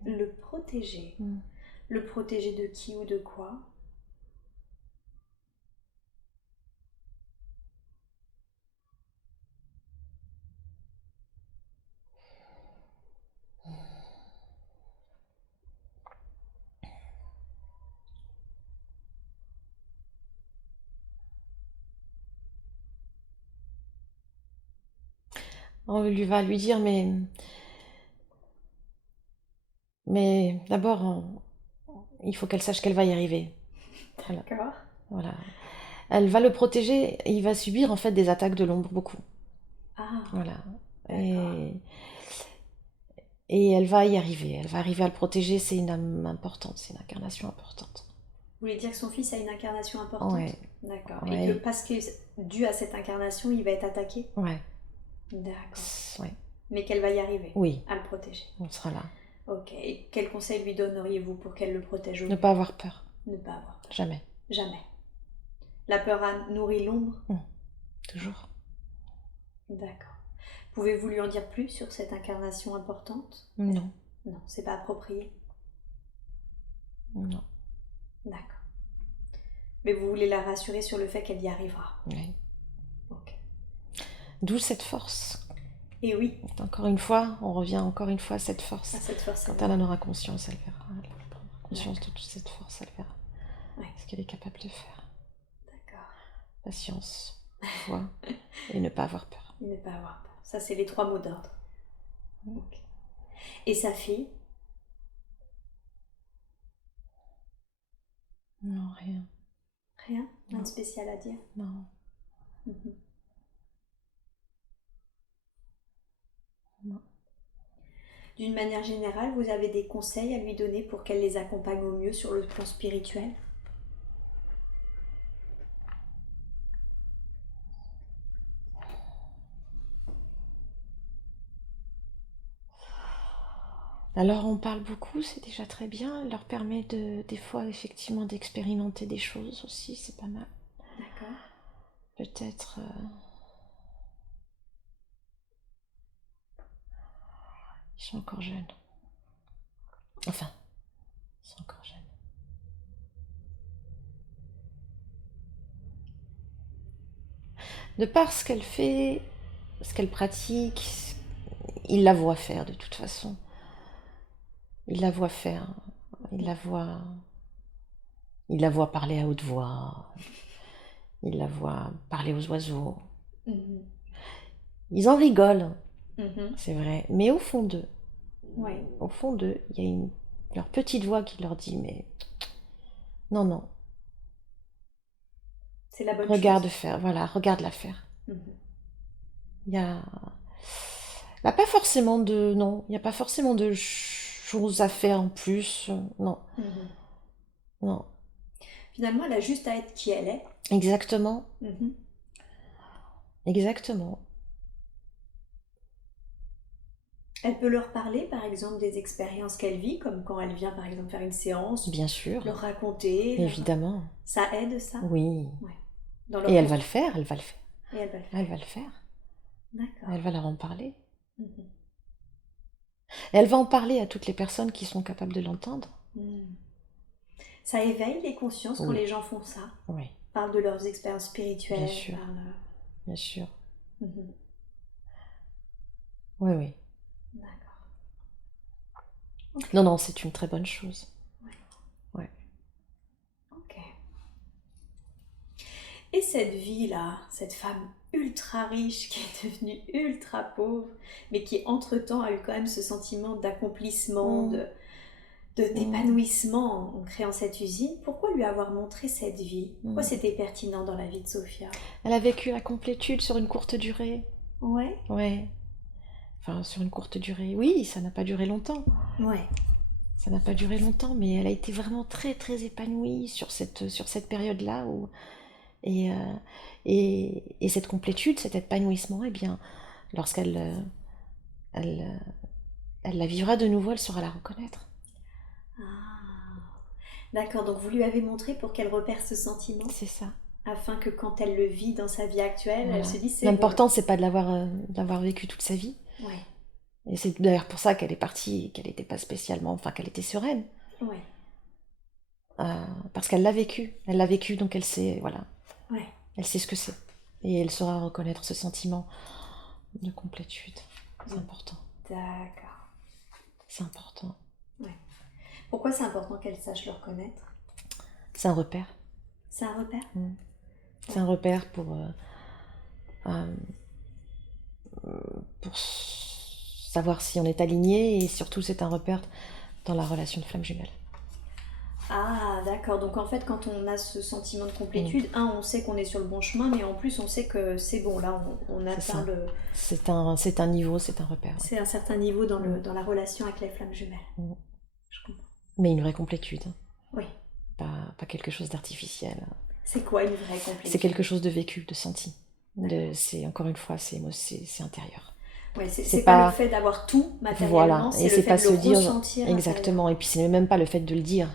Le protéger. Mm. Le protéger de qui ou de quoi? On lui va lui dire, mais d'abord, il faut qu'elle sache qu'elle va y arriver. D'accord. Voilà. Elle va le protéger, et il va subir en fait des attaques de l'ombre, beaucoup. Ah, Voilà. d'accord. Et elle va y arriver. Elle va arriver à le protéger. C'est une âme importante, c'est une incarnation importante. Vous voulez dire que son fils a une incarnation importante? Ouais. D'accord. Ouais. Et que parce que dû à cette incarnation, il va être attaqué? Ouais. D'accord. Ouais. Mais qu'elle va y arriver Oui. à le protéger. On sera là. Ok. Et quel conseil lui donneriez-vous pour qu'elle le protège au Ne mieux? pas avoir peur. Ne pas avoir peur. Jamais. Jamais. La peur a nourri l'ombre? Toujours. D'accord. Pouvez-vous lui en dire plus sur cette incarnation importante? Non. Non, c'est pas approprié. Non. D'accord. Mais vous voulez la rassurer sur le fait qu'elle y arrivera? Oui. Ok. D'où cette force. Et oui. Encore une fois, on revient encore une fois à cette force. À cette force. Quand elle en aura conscience, elle verra. Elle prendra conscience de toute cette force, elle verra. Ouais. Ce qu'elle est capable de faire. D'accord. Patience, foi et ne pas avoir peur. Et ne pas avoir peur. Ça, c'est les 3 mots d'ordre. Ok. Et sa fille? Non, rien. Rien? Rien Non. de spécial à dire? Non. Non. D'une manière générale, vous avez des conseils à lui donner pour qu'elle les accompagne au mieux sur le plan spirituel? Alors on parle beaucoup, c'est déjà très bien. Elle leur permet des fois effectivement d'expérimenter des choses aussi, c'est pas mal. D'accord. Peut-être... Ils sont encore jeunes. Enfin, ils sont encore jeunes. De par ce qu'elle fait, ce qu'elle pratique, il la voit faire de toute façon. Il la voit faire. Il la voit parler à haute voix. Il la voit parler aux oiseaux. Ils en rigolent, c'est vrai. Mais au fond d'eux, au fond d'eux, il y a leur petite voix qui leur dit, mais non, non. C'est la bonne Regarde chose. faire, voilà, regarde-la faire. Il y a pas forcément de... Non, il n'y a pas forcément de choses à faire en plus. Non. Non. Finalement, elle a juste à être qui elle est. Exactement. Exactement. Elle peut leur parler, par exemple, des expériences qu'elle vit, comme quand elle vient, par exemple, faire une séance. Bien sûr. Leur raconter. Évidemment. Ça aide, ça? Oui. Ouais. Et elle va le faire, elle va le faire. Et elle va le Elle faire. va le faire. D'accord. Elle va leur en parler. Mhm. Et elle va en parler à toutes les personnes qui sont capables de l'entendre. Mhm. Ça éveille les consciences quand Oui, les gens font ça. oui, Parlent de leurs expériences bien spirituelles, sûr, parlent... bien sûr. Mhm. Oui, oui. D'accord. Ok. Non, non, c'est une très bonne chose. Ouais. Ouais. Ok. Et cette vie-là, cette femme ultra riche qui est devenue ultra pauvre, mais qui entre-temps a eu quand même ce sentiment d'accomplissement, Mm, mm, d'épanouissement en créant cette usine, pourquoi lui avoir montré cette vie? Pourquoi mm. c'était pertinent dans la vie de Sophia? Elle a vécu la complétude sur une courte durée. Ouais, Ouais. Enfin, sur une courte durée. Oui, ça n'a pas duré longtemps. ouais. Ça n'a pas duré longtemps, mais elle a été vraiment très, très épanouie sur cette période-là. Et, euh, et cette complétude, cet épanouissement, eh bien, lorsqu'elle elle, elle la vivra de nouveau, elle saura la reconnaître. Ah. D'accord, donc vous lui avez montré pour qu'elle repère ce sentiment, C'est ça. afin que quand elle le vit dans sa vie actuelle, elle Voilà. se dise c'est bon là. L'important, c'est pas de l'avoir vécu toute sa vie. Ouais, Et c'est d'ailleurs pour ça qu'elle est partie, et qu'elle n'était pas spécialement, enfin qu'elle était sereine. ouais, Parce qu'elle l'a vécu. Elle l'a vécu, donc elle sait, voilà, ouais. elle sait ce que c'est. Et elle saura reconnaître ce sentiment de complétude. C'est important. D'accord. C'est important. Ouais. Pourquoi c'est important qu'elle sache le reconnaître? C'est un repère. C'est un repère? Mm. C'est Ouais. un repère euh, pour savoir si on est aligné et surtout c'est un repère dans la relation de flamme jumelle. Ah, d'accord. Donc en fait, quand on a ce sentiment de Mm. complétude, on sait qu'on est sur le bon chemin, mais en plus, on sait que c'est bon. Là, on C'est atteint ça. le... C'est un niveau, c'est un repère. C'est un certain niveau dans, Mm. dans la relation avec les flammes jumelles. Mm. Je comprends. Mais une vraie complétude, hein. Oui. Pas quelque chose d'artificiel. C'est quoi une vraie C'est complétude? quelque chose de vécu, de senti. D'accord. C'est encore une fois, c'est intérieur. Ouais, c'est C'est pas le pas, fait d'avoir tout voilà, matériellement, et c'est le c'est fait pas de le se dire ressentir exactement. intérieurement. Et puis c'est même pas le fait de le dire,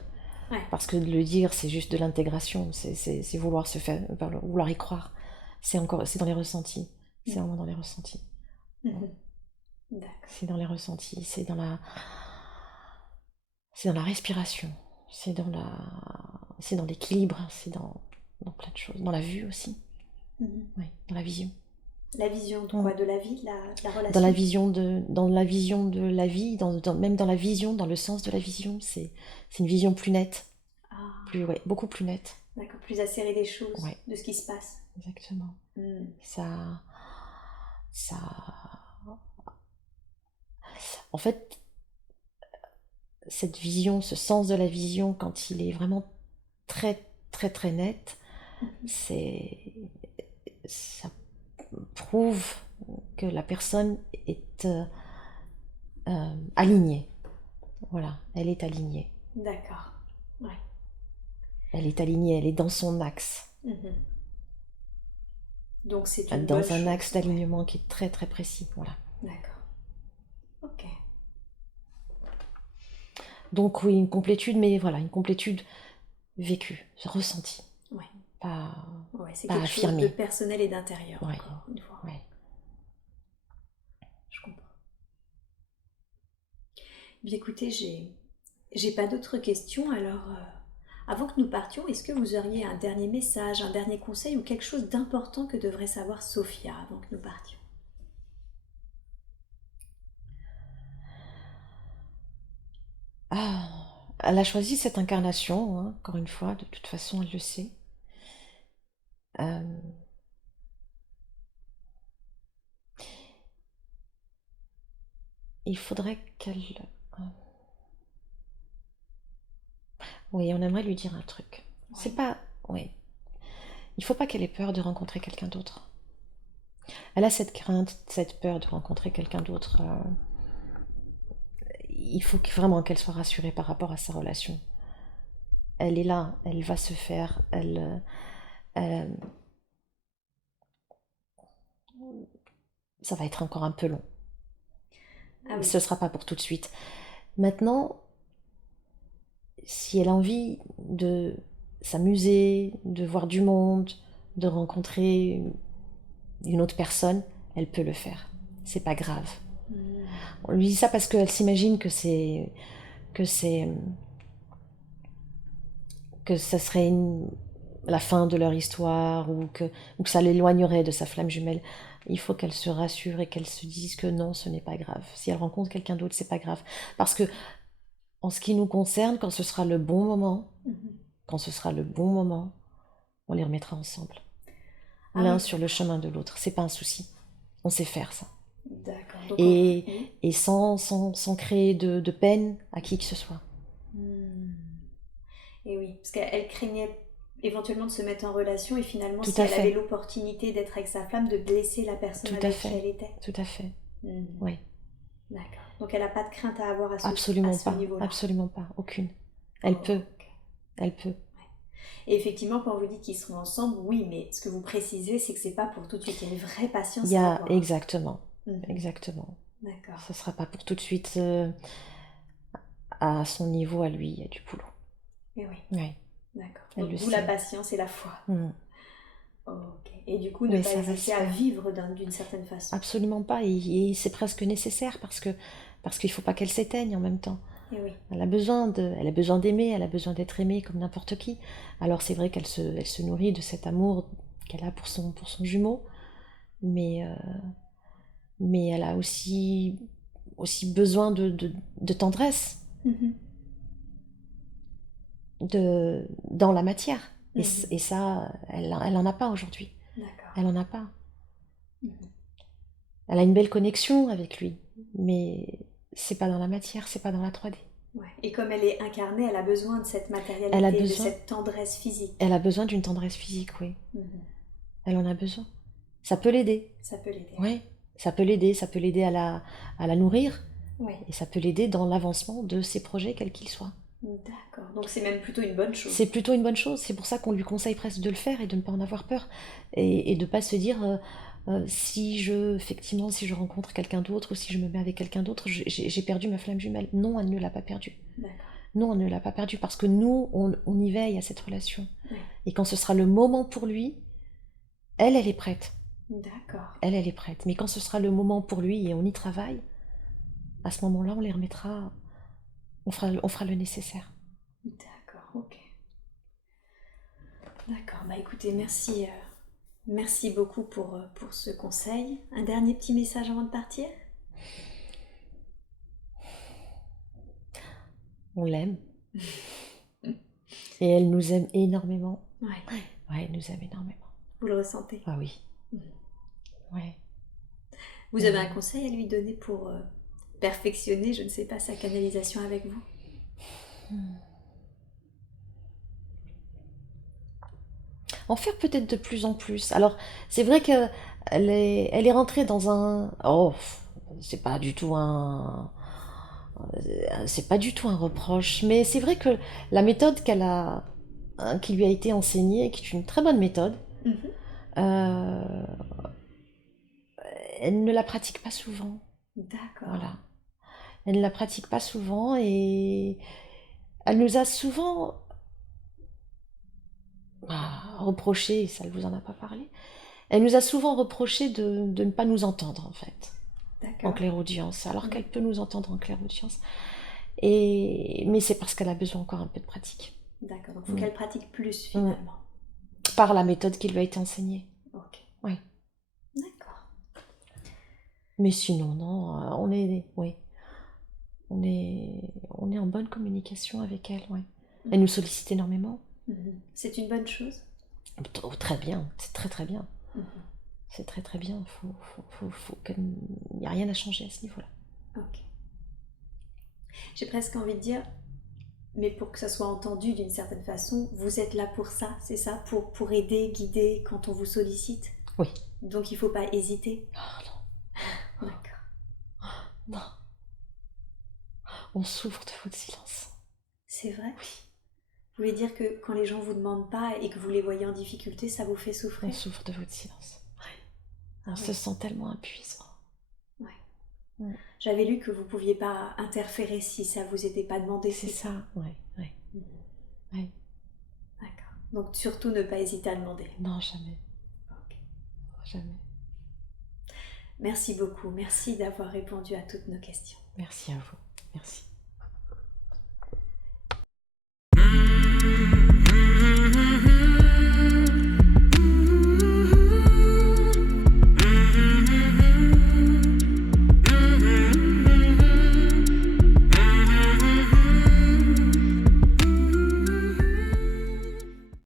Ouais. parce que de le dire, c'est juste de l'intégration. C'est vouloir se faire, vouloir y croire. C'est dans les ressentis. C'est Mhm. vraiment dans les ressentis. Mhm. D'accord. C'est dans les ressentis. C'est dans la respiration. C'est dans l'équilibre. Dans plein de choses. Dans la vue aussi. Mhm. Oui, dans la vision. La vision de Mm. quoi? De la vie, de la Dans la relation? vision de la vie, même dans la vision, dans le sens de la vision, c'est une vision plus nette, Ah, ouais, beaucoup plus nette. d'accord. Plus acéré des choses, Ouais, de ce qui se passe. exactement. Hmm. Ça, ça, en fait, cette vision, ce sens de la vision, quand il est vraiment très, très, très net, Mhm. ça prouve que la personne est alignée. Voilà, elle est alignée. D'accord. Ouais. Elle est alignée, elle est dans son axe. Mhm. Donc c'est une bonne Dans un chose. axe Ouais. d'alignement qui est très très précis. Voilà. D'accord. Ok. Donc oui, une complétude, mais voilà, une complétude vécue, ressentie, Ouais. pas, Ouais, c'est pas quelque chose de affirmée. personnel et d'intérieur, Ouais, encore une fois. ouais. Je comprends. Bien écoutez, j'ai pas d'autres questions, alors avant que nous partions, est-ce que vous auriez un dernier message, un dernier conseil ou quelque chose d'important que devrait savoir Sophia avant que nous partions? Ah, elle a choisi cette incarnation, hein, encore une fois, de toute façon, elle le sait. Euh, il faudrait qu'elle... euh, oui, on aimerait lui dire un truc. C'est Oui. pas... Oui. Il faut pas qu'elle ait peur de rencontrer quelqu'un d'autre. Elle a cette crainte, cette peur de rencontrer quelqu'un d'autre. Il faut vraiment qu'elle soit rassurée par rapport à sa relation. Elle est là, elle va se faire, elle- ça va être encore un peu long. Ah oui. Ce ne sera pas pour tout de suite. Maintenant, si elle a envie de s'amuser, de voir du monde, de rencontrer une autre personne, elle peut le faire. C'est pas grave. Mm. On lui dit ça parce qu'elle s'imagine que que c'est que ça serait la fin de leur histoire ou que ça l'éloignerait de sa flamme jumelle. Il faut qu'elle se rassure et qu'elle se dise que non, ce n'est pas grave. Si elle rencontre quelqu'un d'autre, c'est pas grave. Parce que, en ce qui nous concerne, quand ce sera le bon moment, Mhm. quand ce sera le bon moment, on les remettra ensemble. Ah L'un oui, sur le chemin de l'autre. C'est pas un souci. On sait faire ça. d'accord. Donc, Et, oui. et sans créer de peine à qui que ce soit. Mm. Et oui, parce qu'elle craignait éventuellement de se mettre en relation et finalement, Tout si à elle avait fait. l'opportunité d'être avec sa flamme, de blesser la personne Tout à avec qui elle fait. était. Tout à fait. Mm. Oui. D'accord. Donc, elle n'a pas de crainte à avoir à Absolument ce pas. niveau-là. Absolument pas. Aucune. Elle Oh, peut. ok. Elle peut. Et effectivement, quand vous dites qu'ils seront ensemble, oui, mais ce que vous précisez, c'est que c'est pas pour tout de suite. Il y a une vraie Il patience y à a avoir. exactement. Mhm. Exactement. D'accord. Ce sera pas pour tout de suite à son niveau à lui. Il y a du boulot. Et oui, Oui. d'accord. Elle Donc, le d'où la sait. patience et la foi. Mm. Ok. Et du coup, ne Mais pas ça va hésiter se à faire. vivre d'une certaine façon. Absolument pas. Et c'est presque nécessaire parce qu'il faut pas qu'elle s'éteigne en même temps. Et oui. Elle a besoin d'aimer, elle a besoin d'être aimée comme n'importe qui. Alors c'est vrai elle se nourrit de cet amour qu'elle a pour son jumeau, mais, mais elle a aussi besoin de tendresse Mhm. dans la matière. Mhm. Et ça, elle en a pas aujourd'hui. D'accord. Elle en a pas. Mhm. Elle a une belle connexion avec lui, mais c'est pas dans la matière, c'est pas dans la 3D. Ouais. Et comme elle est incarnée, elle a besoin de cette Elle a matérialité, de besoin, cette tendresse physique. elle a besoin d'une tendresse physique, oui. Mhm. Elle en a besoin. Ça peut l'aider. Ça peut l'aider. Oui, ça peut l'aider à la nourrir, Oui. et ça peut l'aider dans l'avancement de ses projets, quels qu'ils soient. D'accord. Donc, c'est même plutôt une bonne chose. C'est plutôt une bonne chose, c'est pour ça qu'on lui conseille presque de le faire et de ne pas en avoir peur, et de ne pas se dire, effectivement, si je rencontre quelqu'un d'autre, ou si je me mets avec quelqu'un d'autre, j'ai perdu ma flamme jumelle. Non, elle ne l'a pas perdue. D'accord. Non, elle ne l'a pas perdue, parce que nous, on y veille à cette relation. Oui. Et quand ce sera le moment pour lui, elle est prête. D'accord. Elle est prête. Mais quand ce sera le moment pour lui et on y travaille, à ce moment-là, on les remettra, on fera le nécessaire. D'accord. Ok. D'accord. Bah écoutez, merci. Merci beaucoup pour ce conseil. Un dernier petit message avant de partir? On l'aime. Et elle nous aime énormément. Ouais. Ouais, elle nous aime énormément. Vous le ressentez? Ah oui. Mhm. Ouais. Vous avez un conseil à lui donner pour perfectionner, je ne sais pas, sa canalisation avec vous? En faire peut-être de plus en plus. Alors, c'est vrai qu'elle elle est rentrée dans un... Oh, c'est pas du tout c'est pas du tout un reproche, mais c'est vrai que la méthode qui lui a été enseignée, qui est une très bonne méthode, Mhm. euh, elle ne la pratique pas souvent. D'accord. Voilà. Elle ne la pratique pas souvent et elle nous a souvent reproché, ça elle vous en a pas parlé, elle nous a souvent reproché de ne pas nous entendre en fait, en D'accord. clairaudience, alors Mhm. qu'elle peut nous entendre en clairaudience. Mais c'est parce qu'elle a besoin encore un peu de pratique. D'accord. Donc, il faut qu'elle pratique plus Mm. finalement. Par la méthode qui lui a été enseignée. Ok. Oui. D'accord. Mais sinon, non, oui, on est en bonne communication avec elle, ouais. Elle nous sollicite énormément. Mhm. C'est une bonne chose? Oh, très bien, c'est très très bien. Mhm. C'est très très bien. Il n'y a rien à changer à ce niveau-là. Ok. J'ai presque envie de dire, mais pour que ça soit entendu d'une certaine façon, vous êtes là pour ça, c'est ça? Pour aider, guider quand on vous sollicite? Oui. Donc il ne faut pas hésiter? Oh non, D'accord. non. On souffre de votre silence. C'est vrai? Vous voulez dire que quand les gens vous demandent pas et que vous les voyez en difficulté, ça vous fait souffrir? On souffre de votre silence. Ouais. On oui. se sent tellement impuissant. Ouais. Ouais. J'avais lu que vous pouviez pas interférer si ça vous était pas demandé, C'est ça, ouais. Ouais. D'accord. Donc surtout ne pas hésiter à demander. Non, jamais. Ok. Jamais. Merci beaucoup, merci d'avoir répondu à toutes nos questions. Merci à vous. Merci.